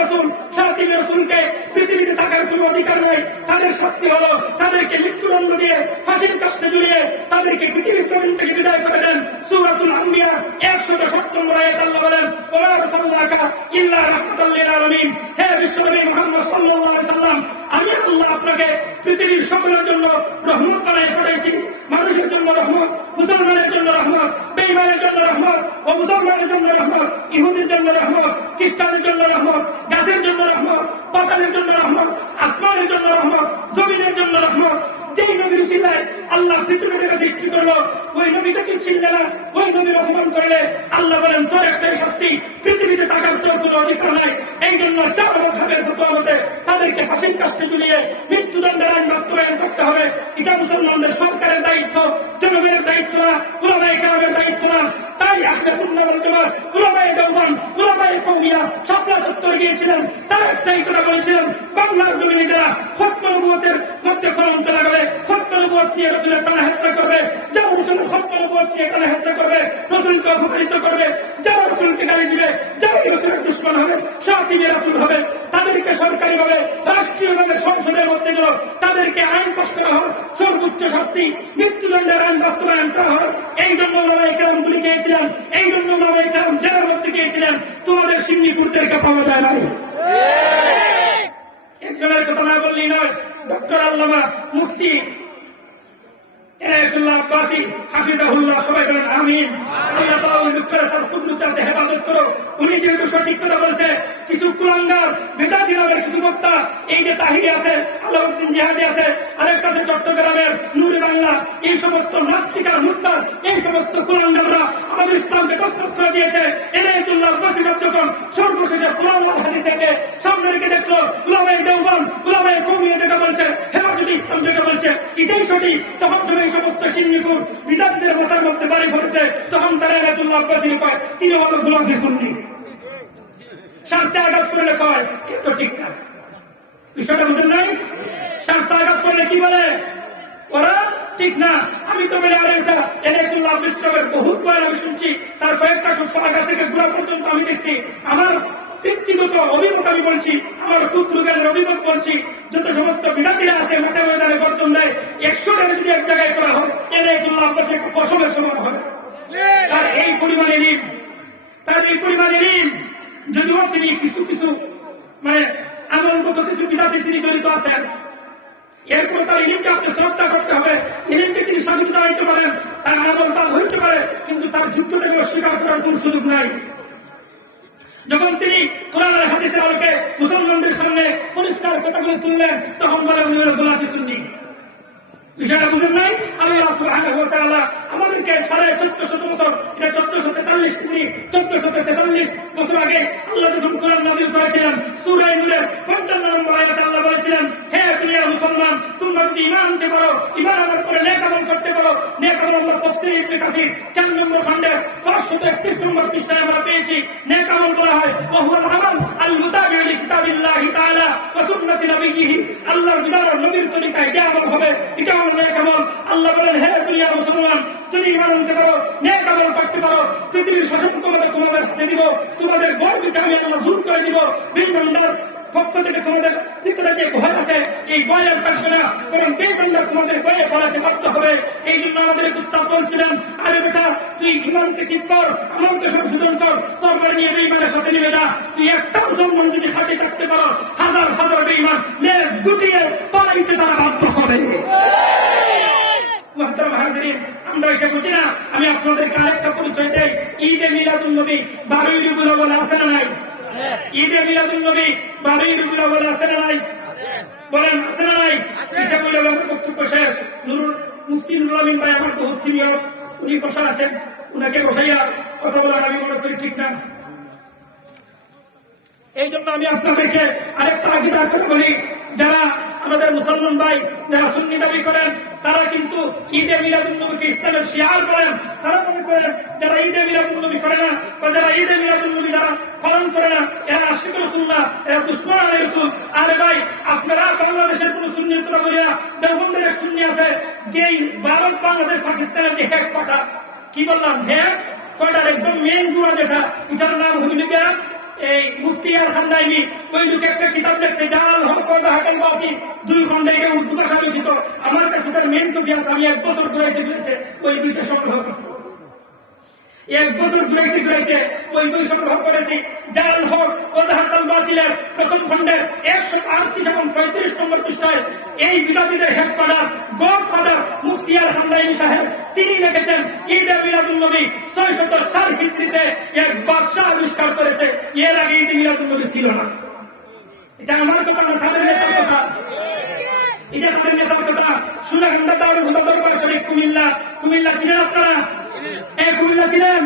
রাসূলকে পৃথিবীতে থাকার কোনো অধিকার নেই। তাদের শাস্তি হলো তাদেরকে মৃত্যুদণ্ড দিয়ে ফাঁসির কাষ্ঠে ঝুলিয়ে তাদেরকে পৃথিবীর জমিন থেকে বিদায় করে দেন। সূরাতুল আম্বিয়া 117 নম্বর আয়াত আল্লাহ বলেন, ওয়া মা আরসালনাকা ইল্লা রাহমাতাল লিল আলামিন। হে বিশ্বনবী মুহাম্মদ সাল্লাল্লাহু আলাইহি সাল্লাম, আমি আল্লাহ আপনাকে পৃথিবীর সকলের জন্য রহমত বানায় পাঠাইছি। মানুষের জন্য রহমত, মুসলমানের জন্য রহমত, বেঈমানের জন্য রহমত, অমুসলমানের জন্য রহমত, ইহুদির জন্য রহমত, খ্রিস্টানের জন্য রহমত, গাছের জন্য রহমত, পাতালের জন্য রহমত, আসমানের জন্য রহমত, জমিনের জন্য রহমত। যেই নবীর উসিলায় আল্লাহ পৃথিবীটাকে সৃষ্টি করলো, ওই নবীকে কি চিনলে না? ওই নবীর অপমান করলে আল্লাহ বলেন তোর একটাই শাস্তি, পৃথিবীতে থাকার তোর কোনো অধিকার নাই। এই জন্য চার মাযহাবের ফতোয়া মতে তাদেরকে ফাঁসির কাষ্ঠে ঝুলিয়ে মৃত্যুদণ্ডের আইন বাস্তবায়ন করতে হবে। এটা মুসলমানদের সরকারের দায়িত্ব, জনগণের দায়িত্ব না, উলামায়ে কেরামের দায়িত্ব না। তাই আহলে সুন্নাহ ওয়াল জামাত, উলামায়ে দেওবন্দ, উলামায়ে কওমিয়া শাপলা চত্বরে গিয়েছিলেন, তারা একটাই কথা বলেছিলেন, বাংলার জমিনে যারা খতম নবুয়তের মধ্যে কলঙ্ক লাগাবে, খতম নবুয়ত নিয়ে রাসূলের কানে হেসরা করবে, যারা রাসূলের খতম নবুয়ত নিয়ে কানে হেসরা করবে, রাসূলকে অপমানিত করবে, যারা রাসূলকে গালি দিবে, যারা রাসূলের দুশমন হবে, শাতিবে রাসূল হবে, তাদেরকে সরকারিভাবে রাষ্ট্রীয়ভাবে সংসদের মধ্যে গেল তাদেরকে আইন পাস করা হয়, সর্বোচ্চ শাস্তি মৃত্যুদণ্ডের আইন বাস্তবায়ন করা হয়। এই জন্য উলামায়ে কেরাম গুলি গিয়েছিলেন, এই জন্য উলামায়ে কেরাম জেলার মধ্যে গিয়েছিলেন। তোমাদের সিন্নিপুরদেরকে পাওয়া যায় নাই। একজনের কথা না বললেই নয়, ডক্টর আল্লামা মুফতি এনায়েতুল্লাহ আব্বাসী হাফিজাহুল্লাহ, সবাই বলেন আমিন। আল্লাহ তাআলা ওই লোকটার তার কুদরতে হেফাজত করো। উনি যেহেতু সঠিক কথা বলছে, কিছু কুলাঙ্গার বেদাতি নামের কিছু বক্তা, এই যে তাহিরি আছে, আলাউদ্দিন জিহাদি আছে, আরেকটা আছে চট্টগ্রামের নূরে বাংলা, এই সমস্ত নাস্তিকার মুরতাদ, এই সমস্ত কুলাঙ্গাররা আমাদের ইসলামকে তছনছ করে দিয়েছে। এনায়েতুল্লাহ আব্বাসী যখন সর্বশেষে কোরআন ও হাদিসকে সামনে রেখে দেখলো, উলামায়ে দেওবন্দ, উলামায়ে কওমিয়া যেটা বলছে, হেফাজতে ইসলাম যেটা বলছে এটাই সঠিক, তখন এই সমস্ত সিন্নিপুর বিদাতদের মাথার মধ্যে বাড়ি পড়েছে। তখন তারা এনায়েতুল্লাহ আব্বাসী কয় তিনি হলো গোলামকে সুন্নি, স্বার্থে আঘাত করলে কয় এ তো ঠিক না। বিষয়টা বুঝেন নাই? স্বার্থে আঘাত করলে কি বলে ওরা ঠিক না। আমি তো বলে আরেকটা এনায়েতুল্লাহ আব্বাসী সাহেবের বহুত বয়ান আমি শুনছি, তার কয়েকটা আগা থেকে গুড়া পর্যন্ত আমি দেখছি। আমার ব্যক্তিগত অভিমত আমি বলছি, আমার ক্ষুদ্র জ্ঞানের অভিমত বলছি, যত সমস্ত বিনাতিরা আছে মাঠে ময়দানে গর্জন দেয়, 100 টাকা যদি এক জায়গায় করা হয় এনায়েতুল্লাহ আব্বাসী একটা ফসলের সমান হবে। তার এই পরিমাণে ঋণ, যদিও তিনি কিছু কিছু মানে আমলগত কিছু বিধাতে তিনি জড়িত আছেন, এরপর তার ইলিমকে আপনি শ্রদ্ধা করতে হবে। ইলিমকে তিনি স্বাধীনতা হইতে পারেন, তার আমল তার হইতে পারে, কিন্তু তার যুদ্ধটাকে অস্বীকার করার কোন সুযোগ নাই। যখন তিনি কোরআন আর হাদিসের আলোকে মুসলমানদের সামনে পরিষ্কার কথাগুলো তুললেন, তখন বলে উনি হলো গোলাপি সুন্নি। বিষয়টা বুঝেন নাই? আল্লাহ সুবহানাহু ওয়া তাআলা আমাদেরকে 1450 বছর, এটা 1443 তিনি 1443 বছর আগে আল্লাহ যখন কোরআন নাযিল করেছিলেন, সূরা নূরের 55 নম্বর আয়াতে আল্লাহ বলেছিলেন, হে দুনিয়ার মুসলমান, তোমরা যদি ঈমান আনতে পারো, ঈমান আনার পরে নেক আমল করতে পারো, নেক আমল আমরা তাফসীর ইবনে কাসির 4 নম্বর খণ্ডের 531 নম্বর পৃষ্ঠায় আমরা পেয়েছি। নেক আমল বলা হয় ওয়াহুয়াল আমাল আল মুতাবিউ লিকিতাবিল্লাহি তাআলা ওয়া সুন্নতি নবিয়্যিহি, আল্লাহর বিধান আর নবীর তরিকায় যে আমল হবে এটা হলো নেক আমল। আল্লাহ বলেন, হে দুনিয়ার মুসলমান, যদি ঈমান আনতে পারো, নেক আমল করতে পারো, পৃথিবীর শাসন ক্ষমতা তোমাদের হাতে দিব, তোমাদের গর্বকে আমি আল্লাহ দূর করে দিব। বিন্দুর পক্ষ থেকে তোমাদের ভিতরে যে ভয় আছে, এই ভয়ের কাছে না, বরং বেকান্ডার তোমাদের ভয়ে পড়াতে বাধ্য হবে। এই জন্য আমাদের প্রস্তাব বলছিলেন, আরে বেটা, তুই ঈমানকে ঠিক কর, আমলকে সংশোধন কর, তরবারি নিয়ে বেঈমানের সাথে নেবে না। তুই একটা মুসলমান যদি খাটে থাকতে পারো, হাজার হাজার বেঈমান লেজ গুটিয়ে পালাইতে তারা বাধ্য হবে। আমরা এটা বুঝি না। আমি আপনাদেরকে আরেকটা পরিচয় দেই। ঈদে মিলাদুন নবী 12ই রবিউল আউয়াল আছে না নাই? ঈদে মিলাদুন নবী 12ই রবিউল আউয়াল আছে না নাই? বলেন আছে না নাই? এটা বলে আমার বক্তব্য শেষ। মুফতি নুরুল আমিন ভাই আমার বহুত সিনিয়র, উনি বসা আছেন, উনাকে বসাইয়া কথা বলার আমি মনে করি ঠিক না। এই জন্য আমি আপনাদেরকে আরেকটা আগিদা করে বলি, যারা আমাদের মুসলমান ভাই যারা সুন্নি দাবি করেন, তারা কিন্তু ঈদে মিলাদুন নবীকে ইসলামের শিয়ার করেন। তারা মনে করেন যারা ঈদে মিলাদুন নবী করে না, বা যারা ঈদে মিলাদুন নবী যারা পালন করে না, এরা আশিক রাসূল না, এরা দুশমন আলে রাসূল। আরে ভাই, আপনারা বাংলাদেশের কোন সুন্নির কথা বলি না, দেওবন্দের এক সুন্নি আছে, যেই ভারত বাংলাদেশ পাকিস্তানের যে হেড কোয়ার্টার, কি বললাম, হেড কোয়ার্টার একদম মেন গুড়া যেটা, এটার নাম হবিলিকা এই মুফতি আর খান্দাইনি। ওই লোক একটা কিতাব লিখছে, জালাল হক পয়দা হাটাই বাকি 2 খণ্ডে, এটা উর্দু ভাষা লিখিত। আমার কাছে তার মেন কপি আছে, আমি 1 বছর ঘুরাইতে ঘুরাইতে ওই বইটা সংগ্রহ করছি। 1 বছর ঘুরাইতে ঘুরাইতে ওই বই সংগ্রহ করেছি। জালাল হক পয়দা হাটাল বাতিলের প্রথম খণ্ডের 138 এবং 35 নম্বর পৃষ্ঠায় এই বিদাতীদের হেডকোয়ার্টার গডফাদার মুফতি আর খান্দাইনি সাহেব তিনি লিখেছেন, ঈদে মিলাদুন নবী 604 হিজরিতে এক বাদশা আবিষ্কার করেছে। এর আগে ঈদে মিলাদুন নবী ছিল না। এটা আমার কথা না, তাদের নেতার কথা। এটা তাদের নেতার কথা। সুনাগন্ধা দারুল হুদা দরবার শরীফ কুমিল্লা ছিলেন আপনারা? কুমিল্লা ছিলেন?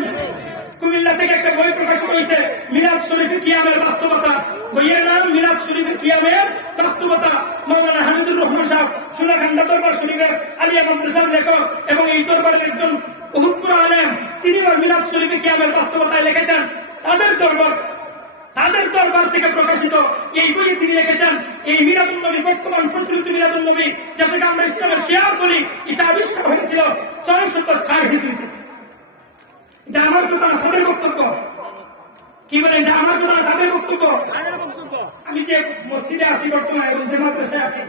কুমিল্লা থেকে একটা বই প্রকাশিত হয়েছে, মিলাদ শরীফে কিয়ামের বাস্তবতা। বইয়ের নাম মিলাদ শরীফে কিয়ামের বাস্তবতা। মৌলানা হামিদুর রহমান সাহেব সুনাগন্ধা দরবার শরীফের আলিয়া মাদ্রাসার লেখক এবং এই দরবারের একজন বহুপুর আলেম, তিনি মিলাদ শরীফে কিয়ামের বাস্তবতায় লিখেছেন। তাদের দরবার থেকে প্রকাশিত এই বইয়ে তিনি লিখেছেন, এই মিলাদুন নবী, বর্তমান প্রচলিত মিলাদুন নবী, যাকে আমরা ইসলামের শিয়ার বলি, এটা আবিষ্কার হয়েছিল 604 হিজরিতে। এটা আমার কথা, তাদের বক্তব্য। কি বলে, এটা আমার কথা, তাদের বক্তব্য। আমি যে মসজিদে আছি বর্তমানে এবং যে মাদ্রাসায় আছি,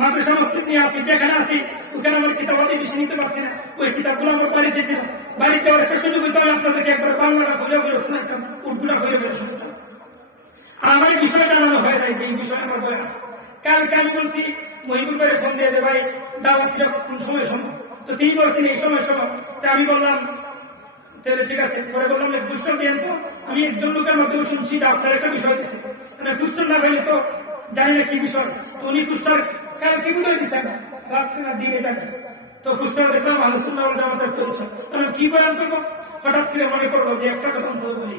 মাদ্রাসা মসজিদ নিয়ে আসি, যেখানে আসি ওখানে আমার কিতাবাদি বেশি নিতে পারছি না। ওই কিতাবগুলো আমার বাড়িতে ছিল। বাড়িতে আমার একটা সুযোগ হইতো, আমি আপনাদেরকে একবার বাংলাটা ঘুরে ঘুরে শোনাইতাম, উর্দুটা ঘুরে ঘুরে শুনতাম। আমার এই বিষয়ে জানানো হয় নাই যে এই বিষয়ে আমার বলে। কালকে আমি বলছি মহিবুল ভাই ফোন দিয়ে, ভাই দাওয়াতিটা কোন সময় সম্ভব, তো তিনি বলছেন এই সময় সম্ভব। তা আমি বললাম তাহলে ঠিক আছে। পরে বললাম ফুস্টল দিয়েন তো। আমি একজন লোকের মধ্যেও শুনছি আপনার একটা বিষয় দিচ্ছে, মানে ফুস্টল না পেলে তো জানি না কি বিষয়। তো উনি ফুস্টার কালকে বুঝে দিচ্ছেন, রাত্রে না দিনে জানেন। তো ফুস্টার দেখলাম আলোচনা আমাদের পরিচয়, কি বয়ান করবো, হঠাৎ করে মনে করবো যে একটা কথা অন্তত বলি।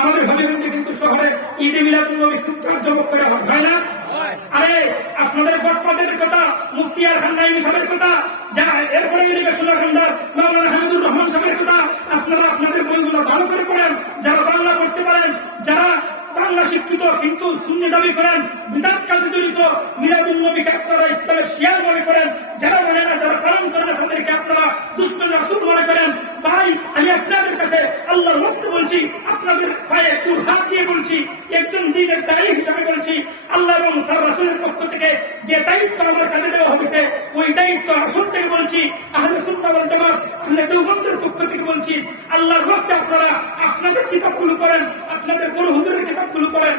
আমাদের হবিগঞ্জে কিন্তু শহরে ঈদে মিলাদুন নবী খুব জাঁকজমক করা হয় না? আরে আপনাদের গডফাদারের কথা, মুফতি আর খান্দাইনি সাহেবের কথা, যা এরপরে সুনাগন্ধার মাওলানা হামিদুর রহমান সাহেবের কথা, আপনারা আপনাদের বইগুলো ভালো করে পড়েন। যারা বাংলা পড়তে পারেন, যারা বাংলা শিক্ষিত কিন্তু সুন্নি দাবি করেন, বিদআত কাজে জড়িত, মিলাদুন নবীকে আপনারা ইসলামের শিয়ার মনে করেন, যারা মানে না, যারা পালন করে না তাদেরকে আপনারা দুশমন রাসূল মনে করেন। ভাই, আমি আপনাদের কাছে আল্লাহর ওয়াস্তে বলছি, আপনাদের পায়ে চুল হাত দিয়ে বলছি, একজন দ্বীনের দায়ী হিসাবে বলছি, আল্লাহ এবং তার রাসূলের পক্ষ থেকে যে দায়িত্ব আমার কাঁধে দেওয়া হয়েছে, ওই দায়িত্ব আসল থেকে বলছি, আহলে সুন্নাহ ওয়াল জামাত আহলে দেওবন্দের পক্ষ থেকে বলছি, আল্লাহর ওয়াস্তে আপনারা আপনাদের কিতাবগুলো পড়েন, আপনাদের বড় হুজুরের কিতাবগুলো পড়েন।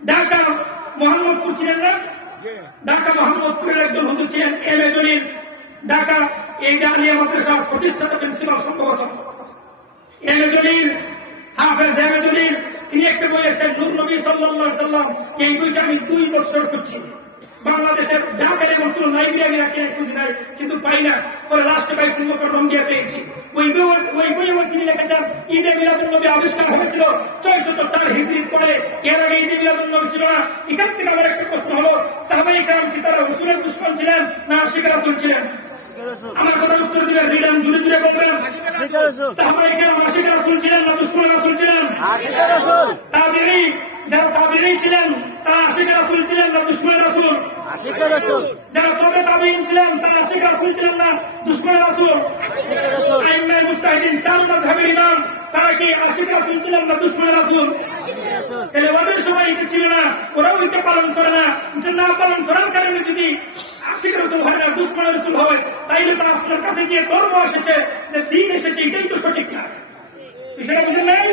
ঢাকা মোহাম্মদপুর ছিলেন না? ঢাকা মোহাম্মদপুরের একজন হুজুর ছিলেন এম.এ. জলিল, ঢাকা এই আলিয়া মাদ্রাসার প্রতিষ্ঠাতা প্রিন্সিপাল সম্ভবত এম.এ. জলিল, হাফেজ এম.এ. জলিল। তিনি একটা বই লিখেছেন নূর নবী সাল্লাল্লাহু আলাইহি ওয়াসাল্লাম। এই বইটা আমি 2 বছর খুঁজছি, বাংলাদেশের ঢাকার এমন কোন লাইব্রেরি কিনে খুঁজি নাই, কিন্তু পাই না। পরে লাস্টে বাইতুল মুকাররম দিয়ে পেয়েছি। ওই বই তিনি লিখেছেন ঈদে মিলাদুন নবী আবিষ্কার হয়েছিল 604 হিজরির পরে, এর আগে ঈদে মিলাদুন নবী ছিল না। এখান থেকে আমার একটা প্রশ্ন হলো, সাহাবায়ে কেরাম কি তারা রাসূলের দুশমন ছিলেন না আশিক রাসূল ছিলেন? আমার কথা উত্তর দিবেন, রিডান জুড়ে জুড়ে বলবেন। সাহাবায়ে কেরাম আশিক রাসূল ছিলেন না দুশমন রাসূল ছিলেন? আশিক রাসূল। তাবেঈ, যারা তাবেঈ ছিলেন তারা আশিক রাসূল ছিলেন না দুশমন রাসূল? আশিক রাসূল। যারা তবে তাবেঈন ছিলেন তারা আশিক রাসূল ছিলেন না দুশমন রাসূল? আশিক রাসূল। আইম্মায়ে মুজতাহিদিন, 4 মাযহাবের ইমাম, তারা কি আশিক রাসূল ছিলেন না দুশমন রাসূল? আশিক রাসূল। তাহলে ওদের সময় এটা ছিল না, ওরাও এটা পালন করে না। এটা না পালন করার কারণে যদি আশিক রাসূল হয় না দুশমন রাসূল হয়, তাইলে তো আপনার কাছে যে ধর্ম এসেছে, যে দ্বীন এসেছে, এটাই তো সঠিক না। বিষয়টা বুঝলেন নাই?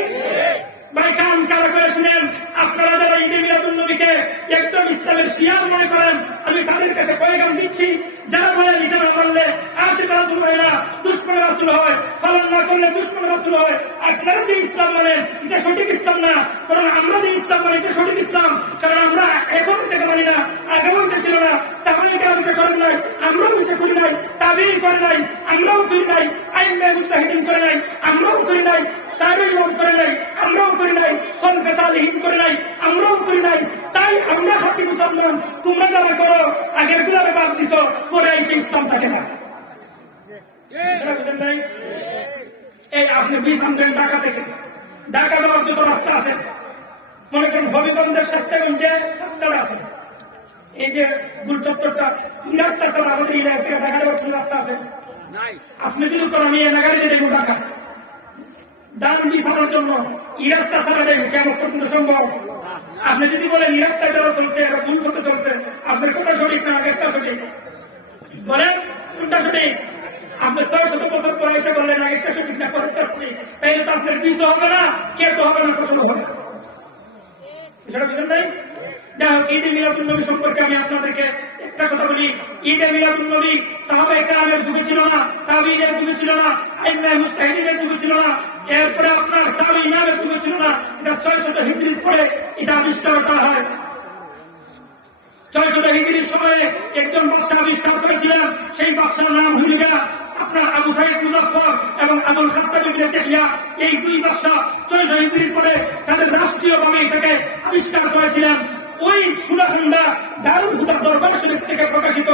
ভাই, কান কারা করে শুনেন, আপনারা যারা ঈদে মিলাদুন নবীকে একদম ইসলামের শিয়ার মনে করেন, আমি তাদের কাছে পয়গাম দিচ্ছি, যারা বলেন এটা না করলে আশিক রাসূল হয় না দুশমন রাসূল হয়, পালন না করলে দুশমন রাসূল হয়, আপনারা যে ইসলাম মানেন এটা সঠিক ইসলাম না, বরং আমরা যে ইসলাম মানি এটা সঠিক ইসলাম। কারণ আমরা এখন এটাকে মানি না, আগেও এটা ছিল না। সাহাবায়ে কেরাম এটা করেন নাই, আমরাও এটা করি নাই। তাবেঈ করে নাই, আমরাও করি নাই। আইম্মায়ে মুজতাহিদিন করে নাই, আমরাও করি নাই। সাহাবায়ে কেরাম করে নাই, আমরাও করি নাই। সলফে সালিহিন করে নাই, আমরাও করি নাই। তাই আমরা খাঁটি মুসলমান। তোমরা যারা করো আগের গুলারে বাদ দিছো, পরে এসে ইসলাম থাকে না। এই আপনি বিষ আনবেন ঢাকা থেকে, ঢাকা যাওয়ার যত রাস্তা আছে, মনে করেন হবিগঞ্জের স্বাস্থ্যগঞ্জে রাস্তাটা আছে, এই যে গুল চত্বরটা, এই রাস্তা ছাড়া আমাদের এই ঢাকা যাওয়ার কোন রাস্তা আছে? আপনি যদি করেন আমি এলাকায় দিয়ে দেখুন ঢাকা ডান বিছানোর জন্য এই রাস্তা ছাড়া যাই কেমন পর্যন্ত সম্ভব? আপনি যদি বলেন এই রাস্তায় যারা চলছে এরা ভুল করতে চলছে, আপনার কথা সঠিক না আগেরটা সঠিক? বলেন কোনটা সঠিক? আপনি 600 বছর পরে এসে বললেন আগেরটা সঠিক না পরেরটা সঠিক, তাই তো আপনার কিছু হবে না, কে তো হবে না, প্রশ্ন হবে না। বিষয়টা বুঝলেন নাই? যাই হোক, ঈদে মিলাদুন নবী সম্পর্কে আমি আপনাদেরকে একটা কথা বলি। ঈদে মিলাদুন নবী সাহাবায়ে কেরামের যুগে ছিল না, তাবেঈদের যুগে ছিল না, আইম্মায়ে মুজতাহিদিনের যুগে ছিল না, এরপরে আপনার 4 ইমামের যুগে ছিল না। এটা 600 হিজরির পরে এটা আবিষ্কার করা হয়। 600 হিজরির সময়ে একজন বাদশা আবিষ্কার করেছিলেন, সেই বাদশার নাম হল আপনার আবু সাঈদ মুজাফফর এবং আবুল খাত্তাব ইবনে তাহিয়া। এই 2 বাদশা 600 হিজরির পরে তাদের রাষ্ট্রীয়ভাবে এটাকে আবিষ্কার করেছিলেন। ওই সুরাখন্দা দারুল হুদা দরবার শরীফ থেকে প্রকাশিত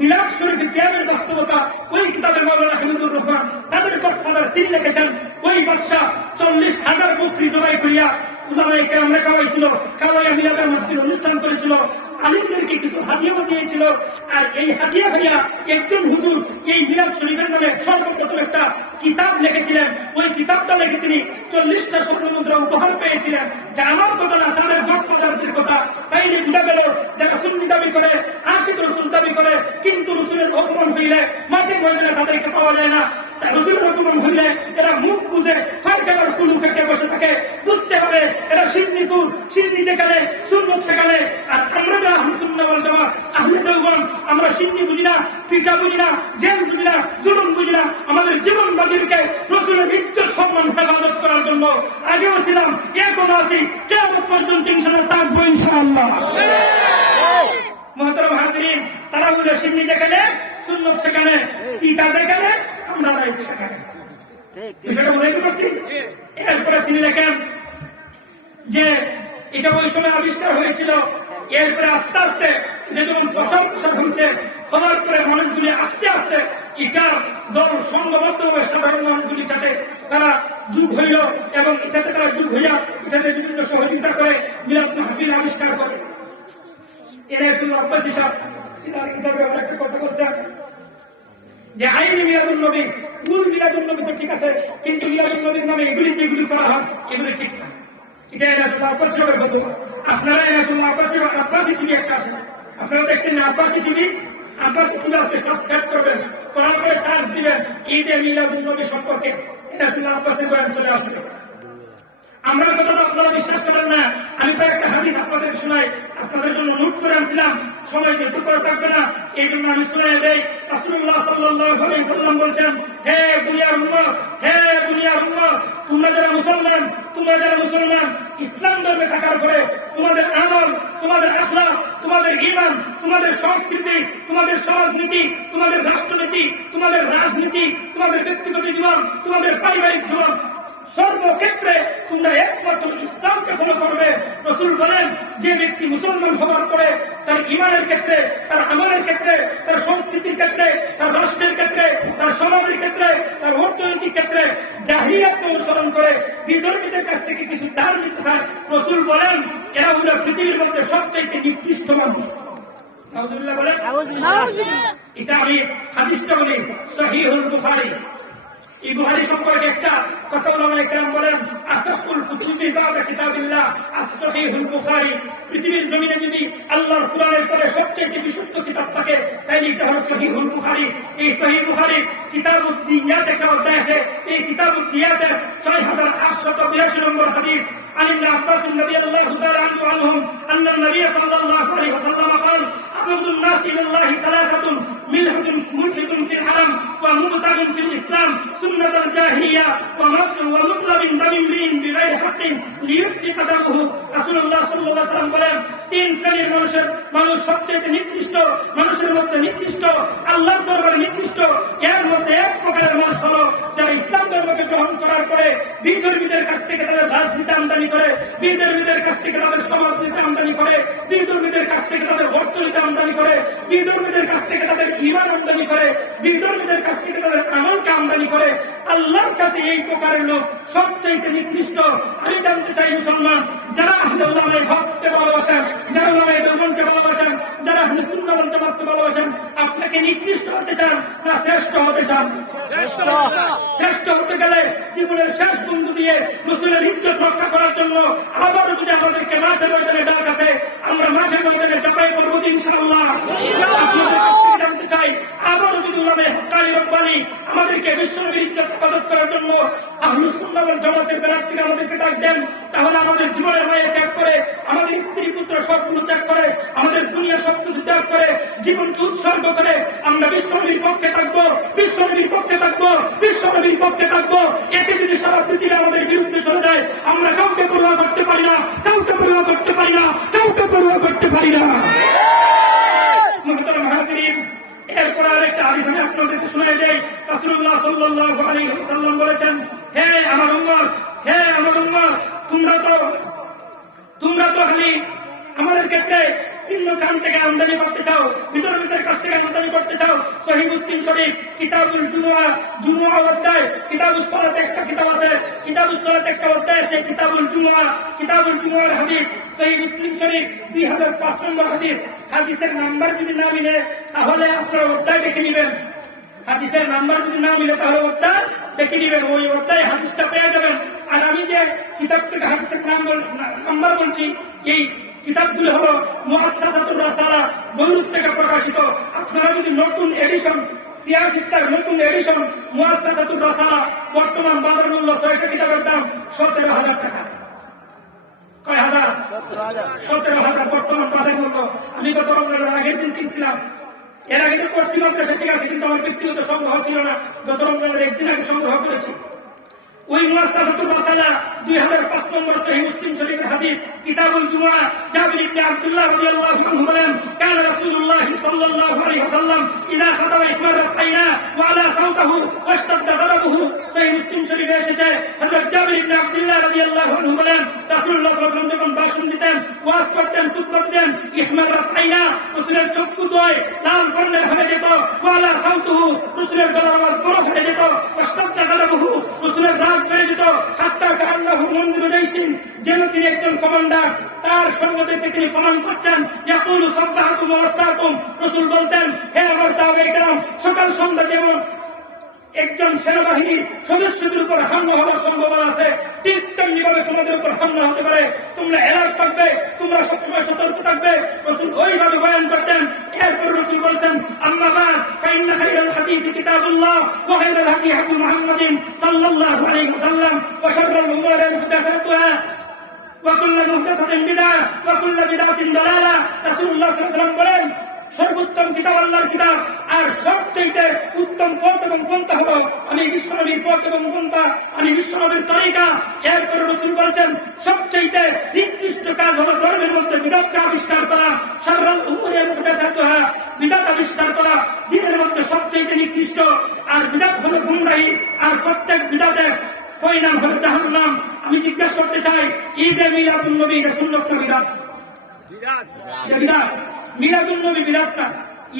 মিলাদ শরীফের কিয়ামের বাস্তবতা, ওই কিতাবের মাওলানা হামিদুর রহমান তাদের গডফাদার তিনি লিখেছেন, ওই বাদশা 40,000 বকরি জবাই করিয়া উলামায়ে কেরাম লেখা হয়েছিল, কাওয়ায়া মিলাদের মাহফিল অনুষ্ঠান করেছিল, আলিমদেরকে কিছু হাদিয়াও দিয়েছিল। আর এই হাদিয়া ভাইয়া একজন হুজুর এই মিলাদ শরীফের নামে সর্বপ্রথম একটা কিতাব লিখেছিলেন। ওই কিতাবটা লিখে তিনি 40টা স্বর্ণ মুদ্রা উপহার পেয়েছিলেন। যা আমার কথা না, তাদের গডফাদারদের কথা। তাই বুঝা গেল যারা সুন্নি দাবি করে, আশিক রাসূল দাবি করে, কিন্তু রাসূলের অপমান হইলে মাঠে ময়দানে তাদেরকে পাওয়া যায় না। তাই রাসূলের অপমান হইলে এরা মুখ বুঝে ফারকানার কুলু থেকে বসে থাকে। বুঝতে হবে এরা সিন্নিকুর, সিন্নি যেখানে সুন্নত সেখানে। আর আমরা যারা আহলে সুন্নাহ ওয়াল জামাত আহলে দেওবন্দ, আমরা সিন্নি বুঝি না, পিঠা বুঝি না, জেল বুঝি না, জুলুম বুঝি না। আমাদের জীবন বাজিরকে রাসূলের ইজ্জত সম্মান হেফাজত করার জন্য আগেও ছিলাম, এখনো আছি, কিয়ামত পর্যন্ত ইনশাআল্লাহ থাকবো ইনশাআল্লাহ। মুহতারাম হাজিরিন, তারা বলে সিন্নি যেখানে সুন্নত সেখানে, পিঠা যেখানে আমরা নাই সেখানে। বিষয়টা বুঝতে পারছি? এরপরে তিনি লেখেন যে এটা ওই সময় আবিষ্কার হয়েছিল। এরপরে আস্তে আস্তে যখন প্রচার প্রসার হয়েছে, হওয়ার পরে মানুষগুলি আস্তে আস্তে এটার দল সংঘবদ্ধ হয়ে সাধারণ মানুষগুলির কাছে তারা যুগ হইল এবং এটাতে তারা যুগ হইয়া এটাতে বিভিন্ন সহযোগিতা করে মিলাদ মাহফিল আবিষ্কার করে। এরা একটু আব্বাস হিসাব একটা কথা বলছেন যে আইনি মিলাদুল নবী, মূল মিলাদুল নবী তো ঠিক আছে, কিন্তু মিলাদুল নবীর নামে এগুলি যেগুলি করা হয় এগুলি ঠিক না। এটা এনাতুল্লাহ আব্বাস হিসাবের কথা। আপনারা এনাতুল্লাহ আব্বাসী টিভি একটা আছে, আপনারা দেখছেন না আব্বাসী টিভি? আব্বাসী টিভি আজকে সাবস্ক্রাইব করবেন, করার পরে চার্জ দিবেন, ঈদে মিলাদুল নবী সম্পর্কে এনাতুল্লাহ আব্বাসী বয়ান চলে আসবে। আমরা কথা আপনারা বিশ্বাস করেন না। আমি তো একটা হাদিস আপনাদের শোনাই, আপনাদের জন্য নোট করে আনছিলাম, সময় যেহেতু করে থাকবে না এই জন্য আমি শুনে দেই। রাসূলুল্লাহ সাল্লাল্লাহু আলাইহি ওয়াসাল্লাম বলছেন, হে দুনিয়ার উম্মত, হে দুনিয়ার উম্মত, তোমরা যারা মুসলমান ইসলাম ধর্মে থাকার পরে তোমাদের আমল, তোমাদের আখলাক, তোমাদের ঈমান, তোমাদের সংস্কৃতি, তোমাদের সমাজনীতি, তোমাদের রাষ্ট্রনীতি, তোমাদের রাজনীতি, তোমাদের ব্যক্তিগত জীবন, তোমাদের পারিবারিক জীবন, সর্বক্ষেত্রে তোমরা একমাত্র ইসলামকে ফলো করবে। রাসূল বলেন, যে ব্যক্তি মুসলমান হওয়ার পরে তার ঈমানের ক্ষেত্রে, তার আমলের ক্ষেত্রে, তার সংস্কৃতির ক্ষেত্রে, তার রাষ্ট্রের ক্ষেত্রে, তার সমাজের ক্ষেত্রে, তার অর্থনৈতিক ক্ষেত্রে জাহিলিয়াতকে অনুসরণ করে বিধর্মীদের কাছ থেকে কিছু দান নিতে চায়, রাসূল বলেন এরা হলো পৃথিবীর মধ্যে সবচেয়ে নিকৃষ্ট মানুষ। নাউযুবিল্লাহ বলেন। এটা আমি হাদিসটা বলি, সহিহুল বুখারী। এই বুখারী সম্পর্কে একটা কথা ওলামায়ে কেরাম বলেন, আসাহুল কুতুবি বা'দা কিতাবিল্লাহ আস-সহিহুল বুখারী। পৃথিবীর জমিনে যদি আল্লাহর কুরআনের পরে সবচেয়ে বিশুদ্ধ কিতাব থাকে তাহলে এটা হলো সহিহুল বুখারী। এই সহিহ বুখারী কিতাবুদ দিয়াত একটা অধ্যায় আছে, এই কিতাবুদ দিয়াতের 6882 নম্বর হাদিস। عن ابن عباس رضي الله تعالى عنهم أن النبي صلى الله عليه وسلم قال أبغض الناس إلى الله ثلاثة: ملحد في الحرم، ومبتغ في الإسلام سنة الجاهلية، ومطلب دم امرئ بغير حق ليحرق دمه। رسول الله صلى الله عليه وسلم বলেন, তিন শ্রেণীর মানুষ সবচেয়ে নিকৃষ্ট, মানুষের মধ্যে নিকৃষ্ট, আল্লাহর দরবারে নিকৃষ্ট। এর মধ্যে এক প্রকারের মানুষ হলো যারা ইসলাম ধর্মকে গ্রহণ করার পরে বিধর্মীদের কাছ থেকে তাদের রাজনীতি আমদানি করে, বিধর্মীদের কাছ থেকে তাদের সমাজনীতি আমদানি করে, বিধর্মীদের কাছ থেকে তাদের অর্থনীতি আমদানি করে, বিধর্মীদের কাছ থেকে তাদের ঈমান আমদানি করে, বিধর্মীদের কাছ থেকে তাদের আমলকে আমদানি করে। আল্লাহর কাছে এই প্রকারের লোক সবচেয়ে নিকৃষ্ট। আমি জানতে চাই মুসলমান যারা আহলে উলামায়ে হককে ভালোবাসেন, যারা উলামায়ে দেওবন্দকে ভালোবাসেন, যারা আহলে সুন্নাহ ওয়াল জামাতকে ভালোবাসেন, আপনাকে নিকৃষ্ট হতে চান না শ্রেষ্ঠ হতে চান? শ্রেষ্ঠ হতে গেলে জীবনের শেষ বন্ধু দিয়ে রাসূলের ইজ্জত রক্ষা করার জন্য আবারও যদি আমাদেরকে মাঠে ময়দানে ডাক আছে, আমরা মাঠে ময়দানে ঝাঁপাই পড়বো ইনশাআল্লাহ। জানতে চাই আবারও যদি উলামায়ে হক্কানি রব্বানি আমাদেরকে বিশ্বনবীর ইজ্জত হেফাজত করার জন্য আহলে সুন্নাহ ওয়াল জামাতের ব্যানার থেকে আমাদেরকে ডাক দেন, তাহলে আমাদের জীবনের মায়া ত্যাগ করে, আমাদের স্ত্রী পুত্র সবগুলো ত্যাগ করে, আমাদের দুনিয়া সবকিছু ত্যাগ করে, জীবনকে উৎসর্গ করে আমরা বিশ্বনবীর পক্ষে থাকবো, বিশ্বনবীর পক্ষে থাকবো, বিশ্বনবীর পক্ষে থাকবো। এতে যদি সারা পৃথিবী আমাদের বিরুদ্ধে চলে যায়, আমরা কাউকে পরোয়া করতে পারি না, কাউকে পরোয়া করতে পারি না, কাউকে পরোয়া করতে পারি না। মুহতারাম হাজিরিন, এরপর আরেকটা হাদিস আমি আপনাদেরকে শুনিয়ে দেই। রাসূলুল্লাহ সাল্লাল্লাহু আলাইহি ওয়াসাল্লাম বলেছেন, হে আমার উম্মত, হে আমার উম্মত, তোমরা তো খালি আমাদের ক্ষেত্রে ভিন্ন খান থেকে আমদানি করতে চাও, বিধর্মীদের কাছ থেকে আমদানি করতে চাও। সহিহ মুসলিম শরীফ কিতাবুল জুমুআ অধ্যায়, কিতাবুস সালাত একটা কিতাব আছে, কিতাবুস সালাত একটা অধ্যায় আছে, কিতাবুল জুমুআর হাদিস। সহিহ মুসলিম শরীফ 2005 নম্বর হাদিস। হাদিসের নাম্বার যদি না মিলে তাহলে আপনারা অধ্যায় দেখে নেবেন। হাদিসের নাম্বার যদি না মিলে তাহলে অধ্যায় দেখে নেবেন, ওই অধ্যায় হাদিসটা পেয়ে যাবেন। আর আমি যে কিতাব থেকে হাদিসের নাম্বার বলছি, এই কিতাবগুলো হলো মুআসসাসাতুর রাসালা, বৈরুত থেকে প্রকাশিত। আপনারা যদি নতুন এডিশন, সিয়াসিত্তার নতুন এডিশন মুআসসাসাতুর রাসালা, বর্তমান বাজার মূল্য 6টা কিতাবের দাম 17,000 টাকা। কয় হাজার? 17,000 বর্তমান বাজার মূল্য। আমি গত রমজানের আগের দিন কিনছিলাম, এর আগে তো করছি মাদ্রাসা, ঠিক আছে, কিন্তু আমার ব্যক্তিগত সংগ্রহ ছিল না, গত রমজানের একদিন আগে সংগ্রহ করেছি। ওই মুআসসাসাতুর রাসালা 2005 নম্বর সহিহ মুসলিম শরীফের হাদিস, কিতাবুল জুমুআ। জাবির ইবনে আব্দুল্লাহ রাদিয়াল্লাহু আনহু বলেন, কানা রাসূলুল্লাহ সাল্লাল্লাহু আলাইহি ওয়াসাল্লাম ইযা খাতাবা ইহমারাত আইনা ওয়া আলা সাওতাহু ওয়াশতাদ্দা গদাবুহু। সহিহ মুসলিম শরীফে এসেছে, হযরত জাবির ইবনে আব্দুল্লাহ রাদিয়াল্লাহু আনহু বলেন, রাসূলুল্লাহ সাল্লাল্লাহু আলাইহি ওয়াসাল্লাম যখন ভাষণ দিতেন, ওয়াজ করতেন, খুতবা দিতেন, ইহমারাত আইনা, রাসূলের চক্ষু দুই লাল বর্ণের হয়ে যেত, ওয়া আলা সাওতাহু, রাসূলের গলার আওয়াজ বড় হয়ে যেত, ওয়াশতাদ্দা গদাবুহু, রসুলের রাগ বেড়ে যেত। হাত্তা কান্নাহু মন্দির যাইছেন, যেন তিনি একজন কমান্ডার, তার সঙ্গদেরকে তিনি কমান্ড করছেন। ইয়াকুলু সাব্বাহাকুম ওয়া মাসাকুম, রসুল বলতেন, হে আমার সাহাবায়ে কেরাম, সকাল সন্ধ্যা যেমন একজন সেনাবাহিনীর সদস্যদের উপর হামলা হওয়ার সম্ভাবনা আছে, ঠিক তেমনি ভাবে তোমাদের উপর হামলা হতে পারে। তোমরা অ্যালার্ট থাকবে, তোমরা সবসময় সতর্ক থাকবে। রসুল ওইভাবে বয়ান করতেন। এরপর রসুল বলছেন, আম্মা বা'দ ফাইন্না খায়রাল হাদিসি কিতাবুল্লাহ ওয়া খায়রাল হাদী হাদী মুহাম্মাদিন সাল্লাল্লাহু আলাইহি ওয়াসাল্লাম ওয়া শাররাল উমুরি মুহদাসাতুহা ওয়া কুল্লু মুহদাসাতিন বিদআহ ওয়া কুল্লু বিদআতিন দালালাহ। রাসূলুল্লাহ সাল্লাল্লাহু আলাইহি ওয়াসাল্লাম বলেন, সর্বোত্তম কিতাব আল্লাহর কিতাব, আর সবচেয়ে উত্তম পথ এবং পন্থা হলো আমি বিশ্বনবীর পথ এবং পন্থা, আমি বিশ্বনবীর তরিকা। এরপরে রসুল বলছেন, সবচেয়ে নিকৃষ্ট কাজ হলো ধর্মের মধ্যে বিদআতকে আবিষ্কার করা। শাররুল উমুরি মুহদাসাতুহা, বিদআত আবিষ্কার করা দ্বীনের মধ্যে সবচেয়ে নিকৃষ্ট। আর বিদআত হলো গুমরাহি, আর প্রত্যেক বিদআতের পরিণাম হলো জাহান্নাম। আমি জিজ্ঞাসা করতে চাই, ঈদে মিলাদুন নবী এটা সুন্নাত না বিদআত? বিদআত। মিলাদুন নবী বিদআত না,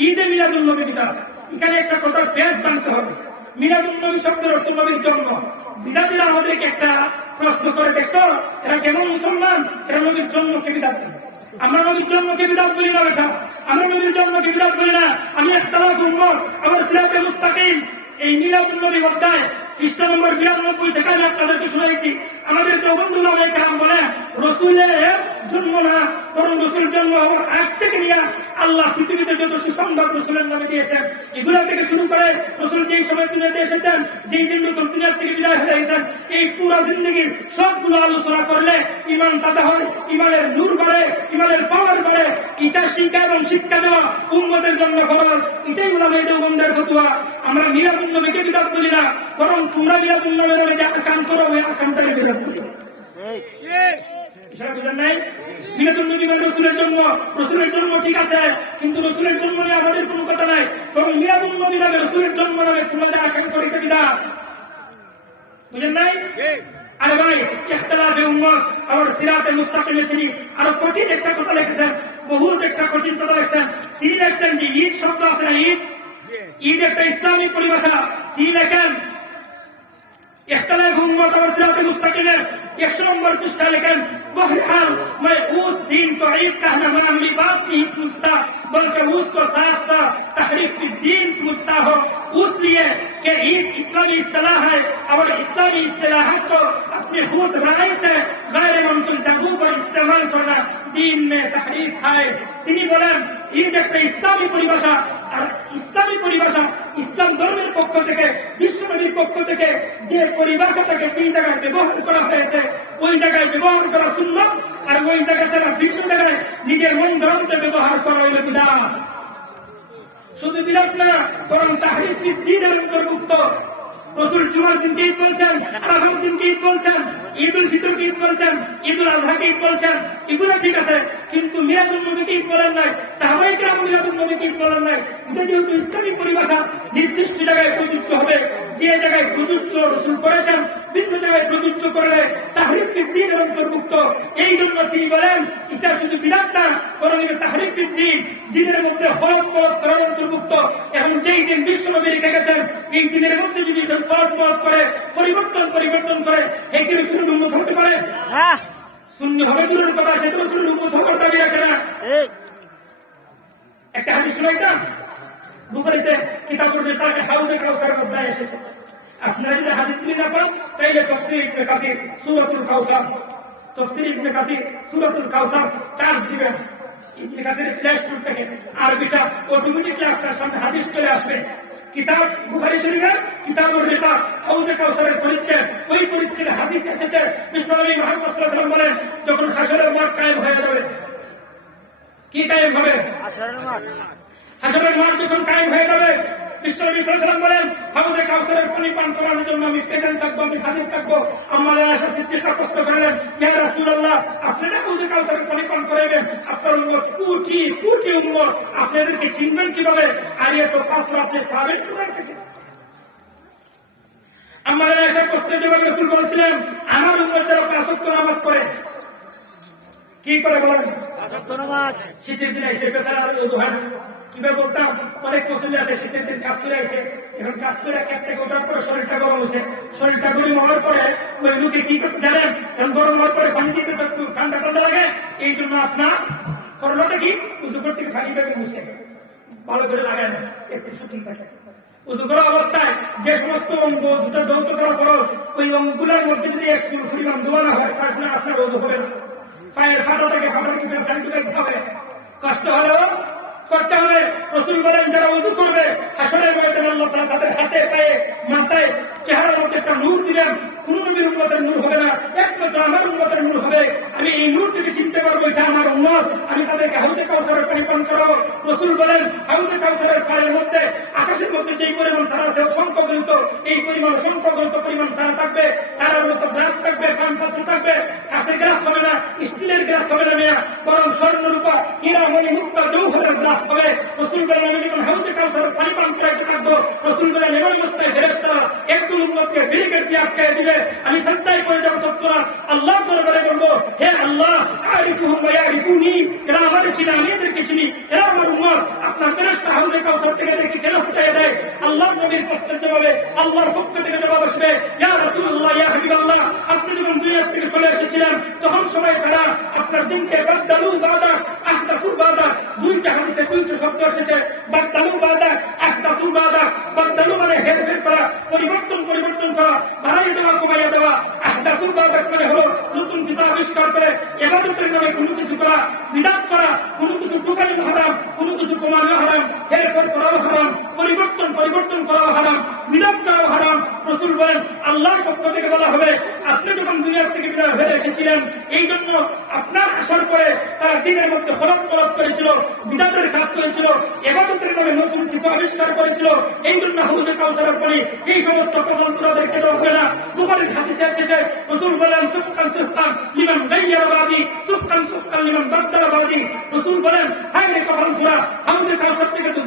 ঈদে মিলাদুন নবী বিদআত। এখানে একটা কথা বেশ জানতে হবে। মিলাদুন নবী শব্দের অর্থ নবীর জন্ম। বিদআতীরা আমাদেরকে একটা প্রশ্ন করে, দেখছো এরা কেমন মুসলমান, এরা নবীর জন্মকে বিদআত বলে। আমরা নবীর জন্মকে বিদআত বলি না বেটা, আমরা নবীর জন্মকে বিদআত বলি না। আমি ইখতিলাফ উম্মত, আমার সিরাতে মুস্তাকিম এই মিলাদুন নবী অধ্যায় পৃষ্ঠা নম্বর 92 থেকে আমি আপনাদেরকে শুনাইছি। আমাদের দেওবন্দি ওলামায়ে কেরাম বলে, রসুলের জন্ম না, বরং রসুল জন্ম হওয়ার আগ থেকে নিয়ে আল্লাহ পৃথিবীতে যত সুসংবাদ রসুলের নামে দিয়েছেন, এগুলো থেকে শুরু করে রসুল যেই সময় দুনিয়াতে এসেছেন, যেই দিন রসুল দুনিয়ার থেকে বিদায় হয়ে গেছেন, এই পুরো জিন্দগির সবগুলো আলোচনা করলে ইমান তাজা হয়, ইমানের নূর বাড়ে, ইমানের পাওয়ার বাড়ে। এটা শিক্ষা এবং শিক্ষা দেওয়া উম্মতের জন্য ফরজ। এটাই ওলামায়ে দেওবন্দের ফতোয়া। আমরা মিলাদুন নবীকে বিদআত বলি না, বরং তোমরা মিলাদুন নবীর নামে যে কাম করো ওই কামটাকে বিদআত বলি। ইশারা বুঝেন নাই? মিলাদুন নবী মানে রসুলের জন্ম। রসুলের জন্ম ঠিক আছে, কিন্তু রসুলের জন্ম নিয়ে আমাদের কোনো কথা নাই। বরং মিলাদুন নবী নামে রসুলের জন্ম নামে তোমরা যে আকাম করি এটা বিদআত। বুঝেন নাই? আরে ভাই, ইখতিলাফে উম্মত আর সিরাতে মুস্তাকিমে তিনি আরো কঠিন একটা কথা লিখেছেন, বহুত একটা কঠিন কথা লিখেছেন। তিনি লিখছেন যে ঈদ শব্দ আছে না, ঈদ, ঈদ একটা ইসলামিক পরিভাষা। তিনি লেখেন, इख्तिलाफ उम्मत और सिरात मुस्तकिम 100 नंबर पृष्ठा लेकिन बहरहाल मैं उस दिन को ईद कहना मामूली बात नहीं समझता, बल्कि उसको साफ साफ तहरीफ दीन समझता हो, इसलिए कि ईद इस्लामी इस्तिलाह है और इस्लामी इस्तिलाहत को अपने खुद राय से गैर मुमकिन जगहों पर इस्तेमाल करना दीन में तहरीफ है। তিনি বলেন, ঈদ একটা ইসলামী পরিভাষা, আর ইসলামী পরিভাষা ইসলাম ধর্মের পক্ষ থেকে, বিশ্বনবীর পক্ষ থেকে যে পরিভাষাটাকে তিন জায়গায় ব্যবহার করা হয়েছে, ওই জায়গায় ব্যবহার করা সুন্নাত, আর ওই জায়গা ছাড়া বিশ্ব জায়গায় নিজের মন গড়তে ব্যবহার করা হইল বিদআত। শুধু বিদআত না, বরং তাহরিফ দ্বীনের অন্তর্ভুক্ত। রসুল জুমার দিনকে ঈদ বলছেন, আরাফার দিনকে ঈদ বলছেন, ঈদ উল ফিতরকে ঈদ বলছেন, ঈদ উল আজহাকে ঈদ বলছেন, এগুলো ঠিক আছে, কিন্তু মিলাদুন নবীকে ঈদ বলেন নাই, সাহাবায়ে কেরাম মিলাদুন নবীকে ঈদ বলেন নাই। এটা যেহেতু ইসলামী পরিভাষা, নির্দিষ্ট জায়গায় প্রযোজ্য হবে। যে জায়গায় প্রযোজ্য রসুল করেছেন, ভিন্ন জায়গায় প্রযোজ্য করলে তাহরিফ দ্বীনের অন্তর্ভুক্ত। এই জন্য তিনি বলেন, এটা শুধু বিদআত না, বরং এটা তাহরিফ দ্বীন, দ্বীনের মধ্যে ফরজ করার অন্তর্ভুক্ত। এখন যেই দিন বিশ্বনবী রেখে গেছেন, এই দিনের মধ্যে যদি ফরজ করে পরিবর্তন করে, এই কি রসুলের উম্মত হতে পারে? সুন্নি হবে দূরের কথা, সেটা রসুলের উম্মত হবার দাবি রাখে না। একটা হাদিস শুনাইতাম, বুখারীতে কিতাবুর রিসালে হাউজে কাউসারের অধ্যায় এসেছে। আপনারা যদি হাদিসগুলি না পড়েন, তাহলে তাফসীর ইবনে কাসির সূরাতুল কাউসার, তাফসীর ইবনে কাসির সূরাতুল কাউসার চার্জ দিবেন। ইবনে কাসির ফ্ল্যাশ টুল থেকে আরবিটা অটোমেটিকলি আপনার সামনে হাদিস চলে আসবে। কিতাব বুখারী শরীফের কিতাবুর রিসাল হাউজে কাউসারের পরিচ্ছেদ, ওই পরিচ্ছেদে হাদিস এসেছে, বিশ্বনবী মুহাম্মদ সাল্লাল্লাহু আলাইহি ওয়াসাল্লাম বলেন, যখন হাশরের মাঠ কায়েম হয়ে যাবে, কি কায়েম হবে? হাশরের মাঠ যখন কায়েম হয়ে যাবে, বিশ্বনবী সাল্লাল্লাহু আলাইহি ওয়াসাল্লাম বলেন, হাউজে কাউসারের পানি পান করার জন্য আমি প্রেজেন্ট থাকবো, আমি হাজির থাকবো। আম্মা আয়েশা সিদ্দিকা প্রশ্ন করলেন, ইয়া রাসূলুল্লাহ, আপনারা হাউজে কাউসারের পানি পান করাবেন, আপনার উম্মত কোটি কোটি উম্মত, আপনাদেরকে চিনবেন কিভাবে? আর এত পাত্র আপনি পাবেন কোথা থেকে? আম্মা আয়েশা প্রশ্নের জবাবে রাসূল বলেছিলেন, আমার উম্মত যারা 5 ওয়াক্ত নামাজ পড়ে, কি করে বলেন? 5 ওয়াক্ত নামাজ। শীতের দিন আইসে বেচারা ওজুহান কিভাবে বলতাম, অনেক পছন্দ আছে, শীতের দিন কাজ করে আইসে, এখন কাজ করে একটা ওঠার পরে শরীরটা গরম হয়েছে, শরীরটা গরম হওয়ার পরে ওই লোকে কি করছে জানেন, কারণ গরম হওয়ার পরে পানি দিতে একটু ঠান্ডা ঠান্ডা লাগে, এই জন্য আপনার করলোটা কি উজু করতে খালি পেটে বসে ভালো করে লাগায় না, একটু সঠিক থাকে। উজু করা অবস্থায় যে সমস্ত অঙ্গ উজুটা ধৌত করা ফরজ, ওই অঙ্গগুলোর মধ্যে যদি এক পরিমাণ দোয়ানো হয় তারপরে আপনার উজু হবে না। পায়ের ফাটা থেকে ফাটার কিন্তু হবে, কষ্ট হলেও করতে হবে। রাসূল বলেন যারা উযু করবে হাসরের ময়দানে আল্লাহ তাআলা তাদের হাতে পায়ে মাথায় চেহারার মধ্যে একটা নূর দিবেন, কোন নবীর উম্মতের নূর হবে না, একমাত্র আমার উম্মতের নূর হবে। আমি এই নূর থেকে চিনতে পারবো এটা আমার উম্মত, আমি তাদেরকে হাউজে কাউসারের পানি পান করাবো। রাসূল বলেন হাউজে কাউসারের পানির মধ্যে আকাশের মধ্যে যেই পরিমাণ তারা আছে অসংখ্য গণিত, এই পরিমাণ অসংখ্য গণিত পরিমাণ তারা থাকবে, তারার মতো গ্লাস থাকবে, পান পাত্র থাকবে, কাঁচের গ্লাস হবে না, স্টিলের গ্লাস হবে না মেয়া, বরং স্বর্ণ রূপা হীরা মণি মুক্তা জৌহরের গ্লাস হবে। রাসূল বলেন আমি যখন হাউজে কাউসারের পানি পান করাইতে থাকবো, রাসূল বলেন এমন অবস্থায় ফেরেশতারা একদম উম্মতকে ব্যারিকেড দিয়ে আটকায় দিবে, আমি সাজদায় পড়ে যাবো, তৎক্ষণাৎ আল্লাহর দরবারে বলবো হে আল্লাহ আরিফুহুম ওয়া ইয়ারিফুনি, এরা আমাদের চিনি আমি এদেরকে চিনি, এরা আমার উম্মত, আপনার ফেরেশতা হাউজে কাউসার থেকে এদেরকে কেন ফুটাইয়া দেয়? আল্লাহর নবীর প্রশ্নের জবাবে আল্লাহর পক্ষ থেকে জবাব আসবে ইয়া রাসূলুল্লাহ ইয়া হাবিবাল্লাহ, আপনি যখন দুনিয়া থেকে চলে এসেছিলেন তখন সবাই তারা আপনার দিনকে বাদদালু বাদা আহদাসু বাদা, দুইটা হাদিসে দুইটা শব্দ এসেছে, বাদদালু বাদা আহদাসু বাদা। বাদদালু মানে হেরফের করা, পরিবর্তন করা, বাড়াই দেওয়া কমাইয়া দেওয়া। আহদাসু বাদা মানে হলো নতুন কিছু আবিষ্কার করে ইবাদতের নামে কোনো কিছু করা, বিদআত করা, কোনো কিছু ঢুকানো হারাম, কোনো কিছু কমানো হারাম, হেরফের করাও হারাম, পরিবর্তন করাও হারাম, বিদআত করাও হারাম। রাসূল বলেন আল্লাহর পক্ষ থেকে বলা হবে আপনি যখন দুনিয়া থেকে বিদায় হয়ে এসেছিলেন এই জন্য আপনার আসার পরে তারা দিনের মধ্যে খরচ করেছিল, বিদআতের কাজ করেছিল, ইবাদতের নামে নতুন কিছু আবিষ্কার করেছিল, এই জন্য হাউজে কাউসারের পানি এই সমস্ত প্রচলন তাদেরকে দেওয়া হবে না। বুখারীর হাদিসে এসেছে রাসূল বলেন সুফকান লিমান গায়্যারা বাদি, সুফকান লিমান বাদদালা বাদি। রাসূল বলেন হায় রে কপাল ফুরা, হাউজে কাউসার থেকে তো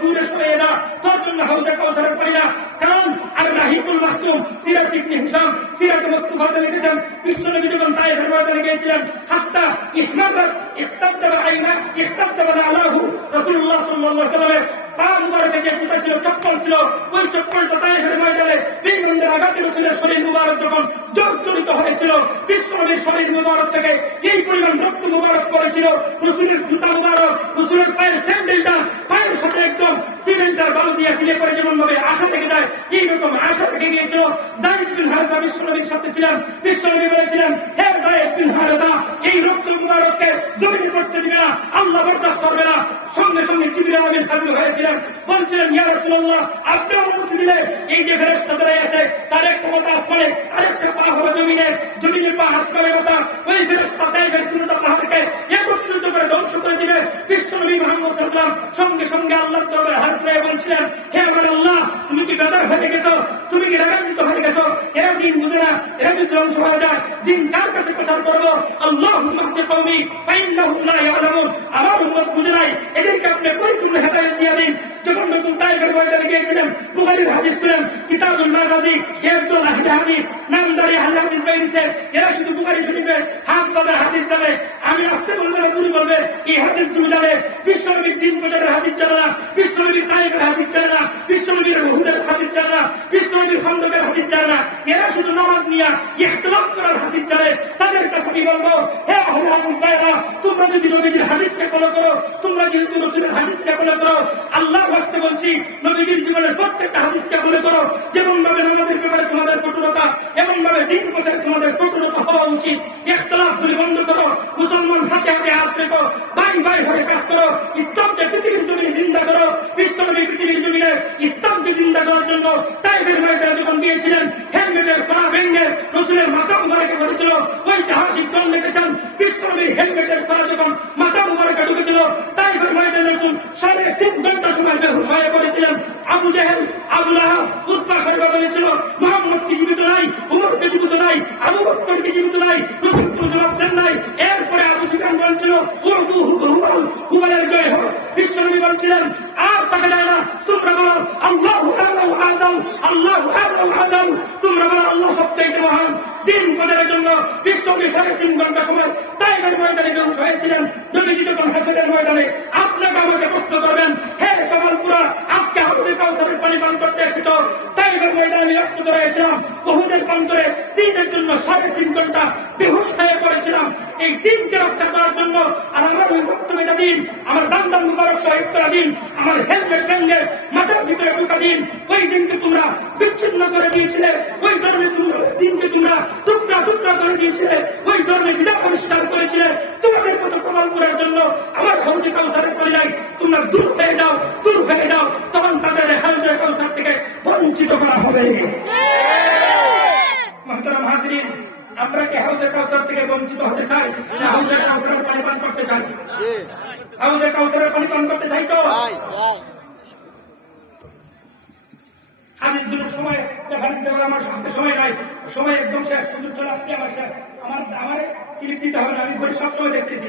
দূরে সরে এরা, তোর জন্য হাউজে কাউসারের পানি না। কারণ আর রাহিকুল মাহতুম সিরাত ইবনে হিশাম সিরাত মুস্তাফাতে লিখেছেন বিশ্বনবী যখন তায়েফের ময়দানে গিয়েছিলেন হাত্তা ইহমারাত ইহতাদ্দাবা আইনা ইহতাদ্দাবা আলাহু, রাসূলুল্লাহ সাল্লাল্লাহু আলাইহি ওয়াসাল্লামের পা মুবারকে যে জুতা ছিল, চপ্পল ছিল, ওই চপ্পলটা তায়েফের ময়দানে বেঈমানদের আঘাতে রাসূলের শরীর মুবারক যখন জর্জরিত হয়েছিল, বিশ্বনবীর শরীর মুবারক থেকে এই পরিমাণ রক্ত মুবারক পড়েছিল, রাসূলের জুতা মুবারক, রাসূলের পায়ের স্যান্ডেলটা পায়ের সাথে একদম সিমেন্টের বালু দিয়ে গিলে পড়ে যেমন ভাবে আঘাত থেকে যায় এইরকম আঘাত থেকে গিয়েছিল। যায়েদ বিন হারেসা বিশ্বনবীর সাথে ছিলেন, বিশ্বনবী বলেছিলেন হে যায়েদ বিন হারেসা এই রক্ত মুবারককে জমিনে পড়তে দিবে না, আল্লাহ বরদাস্ত করবে না। সঙ্গে সঙ্গে জিবরিল আমিন হাজির হয়েছিলেন, বলছিলেন ইয়া রাসূলুল্লাহ আপনি অনুমতি দিলে এই যে ফেরেশতা দাঁড়িয়ে আছে তার একটা মাথা আসমানে আরেকটা পা হলো জমিনে, জমিনের পা আসমানের মাথা, ওই ফেরেশতা তাইফের তিনটা পাহাড়কে একত্রিত করে ধ্বংস করে দিবে। বিশ্বনবী মুহাম্মদ সাল্লাল্লাহু আলাইহি ওয়াসাল্লাম সঙ্গে সঙ্গে আল্লাহর দরবারে হাত তুলে বলছিলেন হে আমার আল্লাহ তুমি কি বেজার হয়ে গেছো, তুমি কি রাগান্বিত হয়ে গেছো? এরা দিন বুঝে না, এরা যদি ধ্বংস হয়ে যায় দিন কার কাছে প্রচার করবো? আল্লাহুম্মা হদি কওমি ফাইন্নাহুম লা ইয়ালামুন, আমার উম্মত বুঝে নাই, এদেরকে আপনি পরিপূর্ণ হেদায়েত দিয়ে দিন। যখন রাসূল তায়েফের ময়দানে গিয়েছিলেন বুখারীর হাদিস করেন কিতাবুল মাগাজি একদল আহলে হাদিস নামদারি আহলে হাদিস বাইরেছে, এরা শুধু বুখারী শরীফে হাত বাঁধা হাদিস জানে, আমি আসতে বলবো না তুমি বলবে এই হাদিসগুলো জানে। বিশ্বনবীর দিন প্রচারের হাদিস জানে না, বিশ্বনবীর তায়েফের হাদিস জানে না, বিশ্বনবীর উহুদের হাদিস জানে না, বিশ্বনবীর খন্দকের হাদিস জানে না, এরা শুধু নামাজ নিয়ে ইখতিলাফ করার হাদিস জানে। তাদের কাছে আমি বলবো হে আহলে হাদিস ভাইরা তোমরা যদি নবীর হাদিসকে ফলো করো, তোমরা যেহেতু রাসূলের হাদিসকে ফলো করো, আল্লাহ ওয়াস্তে বলছি নবীর জীবনের প্রত্যেকটা হাদিসকে ফলো করো। যেমন ভাবে নামাজের ব্যাপারে তোমাদের কঠোরতা, এমন ভাবে দিন প্রচারে তোমাদের কঠোরতা হওয়া উচিত। ইখতিলাফগুলি বন্ধ করো, মুসলমান হাতে হাতে হাত রেখো, ভাই হয়ে কাজ করো, ইসলামকে পৃথিবীর জমিনে জিন্দা করো। বিশ্বনবী পৃথিবীর জমিনে ইসলামকে জিন্দা করার জন্য তায়েফের ময়দানে যখন গিয়েছিলেন হেলমেটের পা ভেঙে রাসূলের মাথা মুবারকে ধরেছিল, ঐতিহাসিক দল লিখেছেন বিশ্বনবীর হেলমেটের পা যখন মাথা মুবারকে ঢুকেছিল তায়েফের ময়দানে রাসূল 3.5 ঘন্টা সময় বেহুশ হয়ে পড়েছিলেন। আবু জেহেল আবু লাহাব উতবা সাহেবা বলেছিল মুহাম্মদ কি জীবিত নাই, উমর কি জীবিত নাই, আবু বকর কি জীবিত নাই, রাসূল কোনো জবাব দেন নাই। এরপরে আবু সুফিয়ান বলছিল উর্দু হুবালের জয় হোক। বিশ্বনবী বলছিলেন আর তাকে যায় না, তোমরা বলো আল্লাহু আযম, আল্লাহু আযম, তোমরা বলো আল্লাহ সবচেয়ে মহান। দিন প্রচারের জন্য বিশ্বনবী 3.5 ঘন্টা সময় তায়েফের ময়দানে বেহুশ হয়েছিলেন। নবীজি যখন হাসরের ময়দানে আপনাকে আমাকে প্রশ্ন করবেন হে কপালপুরা আজকে হাউজে কাউসারের পানি পান করতে রক্ষা করার জন্য আমার বক্তব্যটা দিন, আমার দাম মুবারক সাহেব করা দিন, আমার হেলমেট ভেঙে মাথার ভিতরে ঢুকা দিন। ওই দিনকে তোমরা বিচ্ছিন্ন করে দিয়েছিলে, ওই ধর্মের দিনকে তোমরা টুকরা টুকরা করে দিয়েছিলে, ওই ধর্মের বিধান পরিষ্কার করেছিলে। তোমাদের মতো প্রমাণ করার জন্য আমার হাউজে কাউসারের পরিচয় তোমরা দূর হয়ে যাও, দূর হয়ে যাও, তখন তাদের হাউজে কাউসার থেকে বঞ্চিত করা হবে। মুহতারাম হাজিরিন, আমরা কি হাউজে কাউসার থেকে বঞ্চিত হতে চাই? না হাউজে কাউসারের পানি পান করতে চাই? হাউজে কাউসারের পানি পান করতে চাই তো? হাদিস সময় আমার হাতে সময় নাই, সময় একদম শেষ, চলে আসলে আমার শেষ, আমার স্লিপ দিতে হবে না, আমি ঘড়ি সবসময় দেখতেছি।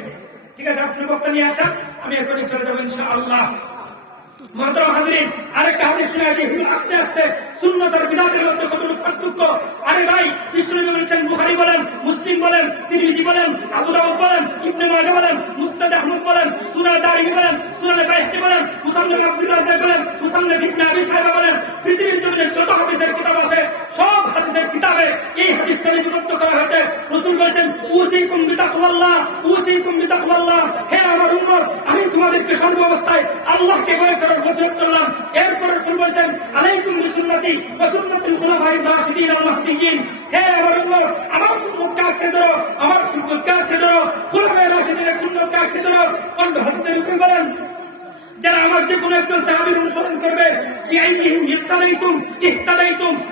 ঠিক আছে, আপনি বক্তা নিয়ে আসা, আমি এখনই চলে যাবো ইনশাআল্লাহ। মুহতারাম হাজিরিন, আরেকটা হাদিস শুনে আস্তে আস্তে সুন্নাত আর বিদআতের মধ্যে কতটুকু পার্থক্য। আরে ভাই, বিশ্বনবী বলেছেন, বুখারী বলেন, মুসলিম বলেন, তিরমিজি বলেন, আবু দাউদ বলেন, ইবনে মাজাহ বলেন, মুসনাদ আহমদ বলেন, সুনান দারিমি বলেন, সুনান বাইহাকি বলেন, মুসান্নাফ আব্দুর রাজ্জাক বলেন, মুসান্নাফ ইবনে আবি শাইবা বলেন, পৃথিবীর জমিনে যত হাদিসের কিতাব আছে সব হাদিসের কিতাবে এই হাদিসটা বিভক্ত করা হয়েছে। রাসূল বলেছেন, উসিকুম বিতাকওয়াল্লাহ, উসিকুম বিতাকওয়াল্লাহ, হে আমার উম্মত, আমি তোমাদেরকে সর্ব অবস্থায় আল্লাহকে ভয় করার ওসিয়ত করলাম। এরপর রাসূল বলেছেন, আলাইকুম বিসুন্নতি ওয়া সুন্নাতিল খুলাফায়ে রাশিদিন আল মাহদিয়িন, হে আমার উম্মত, আমার সুন্নাতকে আঁকড়ে ধরো, আমার সুন্নাতকে আঁকড়ে ধরো, খুলাফায়ে রাশিদিনের সুন্নাতকে আঁকড়ে ধরো। অন্য হাদিসের উপরে বলেন, যারা আমার যে কোনো একজন সাহাবীর অনুসরণ করবে,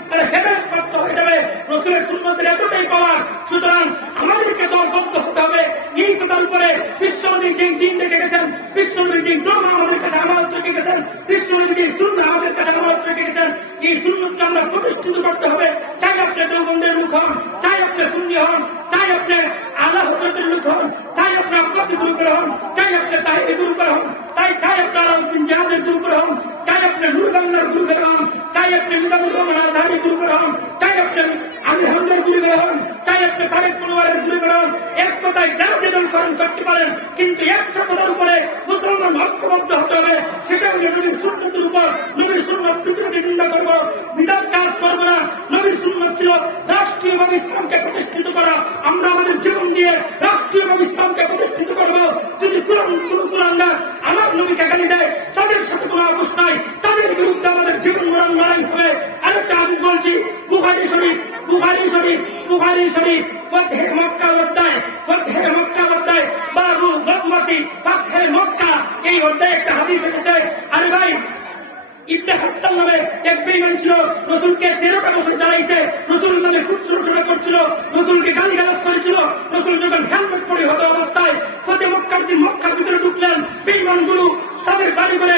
তারা হেদায়েত প্রাপ্ত হয়ে যাবে। রাসূলের সুন্নাতের এতটাই পাওয়ার, সুতরাং আমাদেরকে দলবদ্ধ হতে হবে এই কথার উপরে। বিশ্বনবী যে দিন রেখে গেছেন, বিশ্বনবী যে ধর্ম আমাদের কাছে আমানত রেখে গেছেন, বিশ্বনবী যে সুন্নাহ আমাদের কাছে আমানত রেখে গেছেন, এই সুন্নাতকে আমরা প্রতিষ্ঠিত করতে হবে। চাই আপনি দেওবন্দের লোক হন, চাই আপনি সুন্নি হন, চাই আপনি আলা হযরতের লোক হন, চাই আপনি আব্বাসী গ্রুপের হন, চাই আপনি তাহিরি গ্রুপের হন, চাই আপনি আলাউদ্দিন জাহাদের গ্রুপের হন, চাই আপনি নূর বাংলার গ্রুপের হন, চাই আপনি মিজানুর রহমান আজহারি গ্রুপের হন, চাই আপনি আলী হামদার গ্রুপের হন, চাই আপনি তারেক মনোয়ারের গ্রুপের হন, এক কথায় যারা যেজন করেন করতে পারেন, কিন্তু একটা কথার উপরে মুসলমান ঐক্যবদ্ধ হতে হবে, সেটা হলো নবীর সুন্নতের উপর। নবীর সুন্নত পৃথিবীতে চিন্তা করবো, বিধান কাজ করবো না। নবীর সুন্নত ছিল রাষ্ট্রীয়ভাবে ইসলামকে প্রতিষ্ঠিত করা। আমরা আমাদের জীবন দিয়ে রাষ্ট্রীয়ভাবে ইসলামকে প্রতিষ্ঠিত করবো। যদি কুরআনরা আমার নবীকে গালি দেয়, তাদের সাথে কোনো আপোষ নাই, তাদের বিরুদ্ধে আমাদের জীবন মরণ লড়াই হবে। আরেকটা হাদিস বলছি, বুখারী শরীফ, ফতহে মক্কা অধ্যায়, বাবু গজওয়াতি ফতহে মক্কা, এই অধ্যায়ে একটা হাদিস এসেছে। আরে ভাই, ইবনে খাত্তাব নামে এক বেঈমান ছিল, রাসূলকে 13টা বছর জ্বালাইছে, রাসূল নামে খুব ছোট করছিল, রাসূলকে গালিগালাজ করেছিল। রাসূল যখন হেলমেট পরে হত অবস্থায় ফতহে মক্কার দিন মক্কার ভিতরে ঢুকলেন, বেঈমানগুলো তাদের বাড়ি করে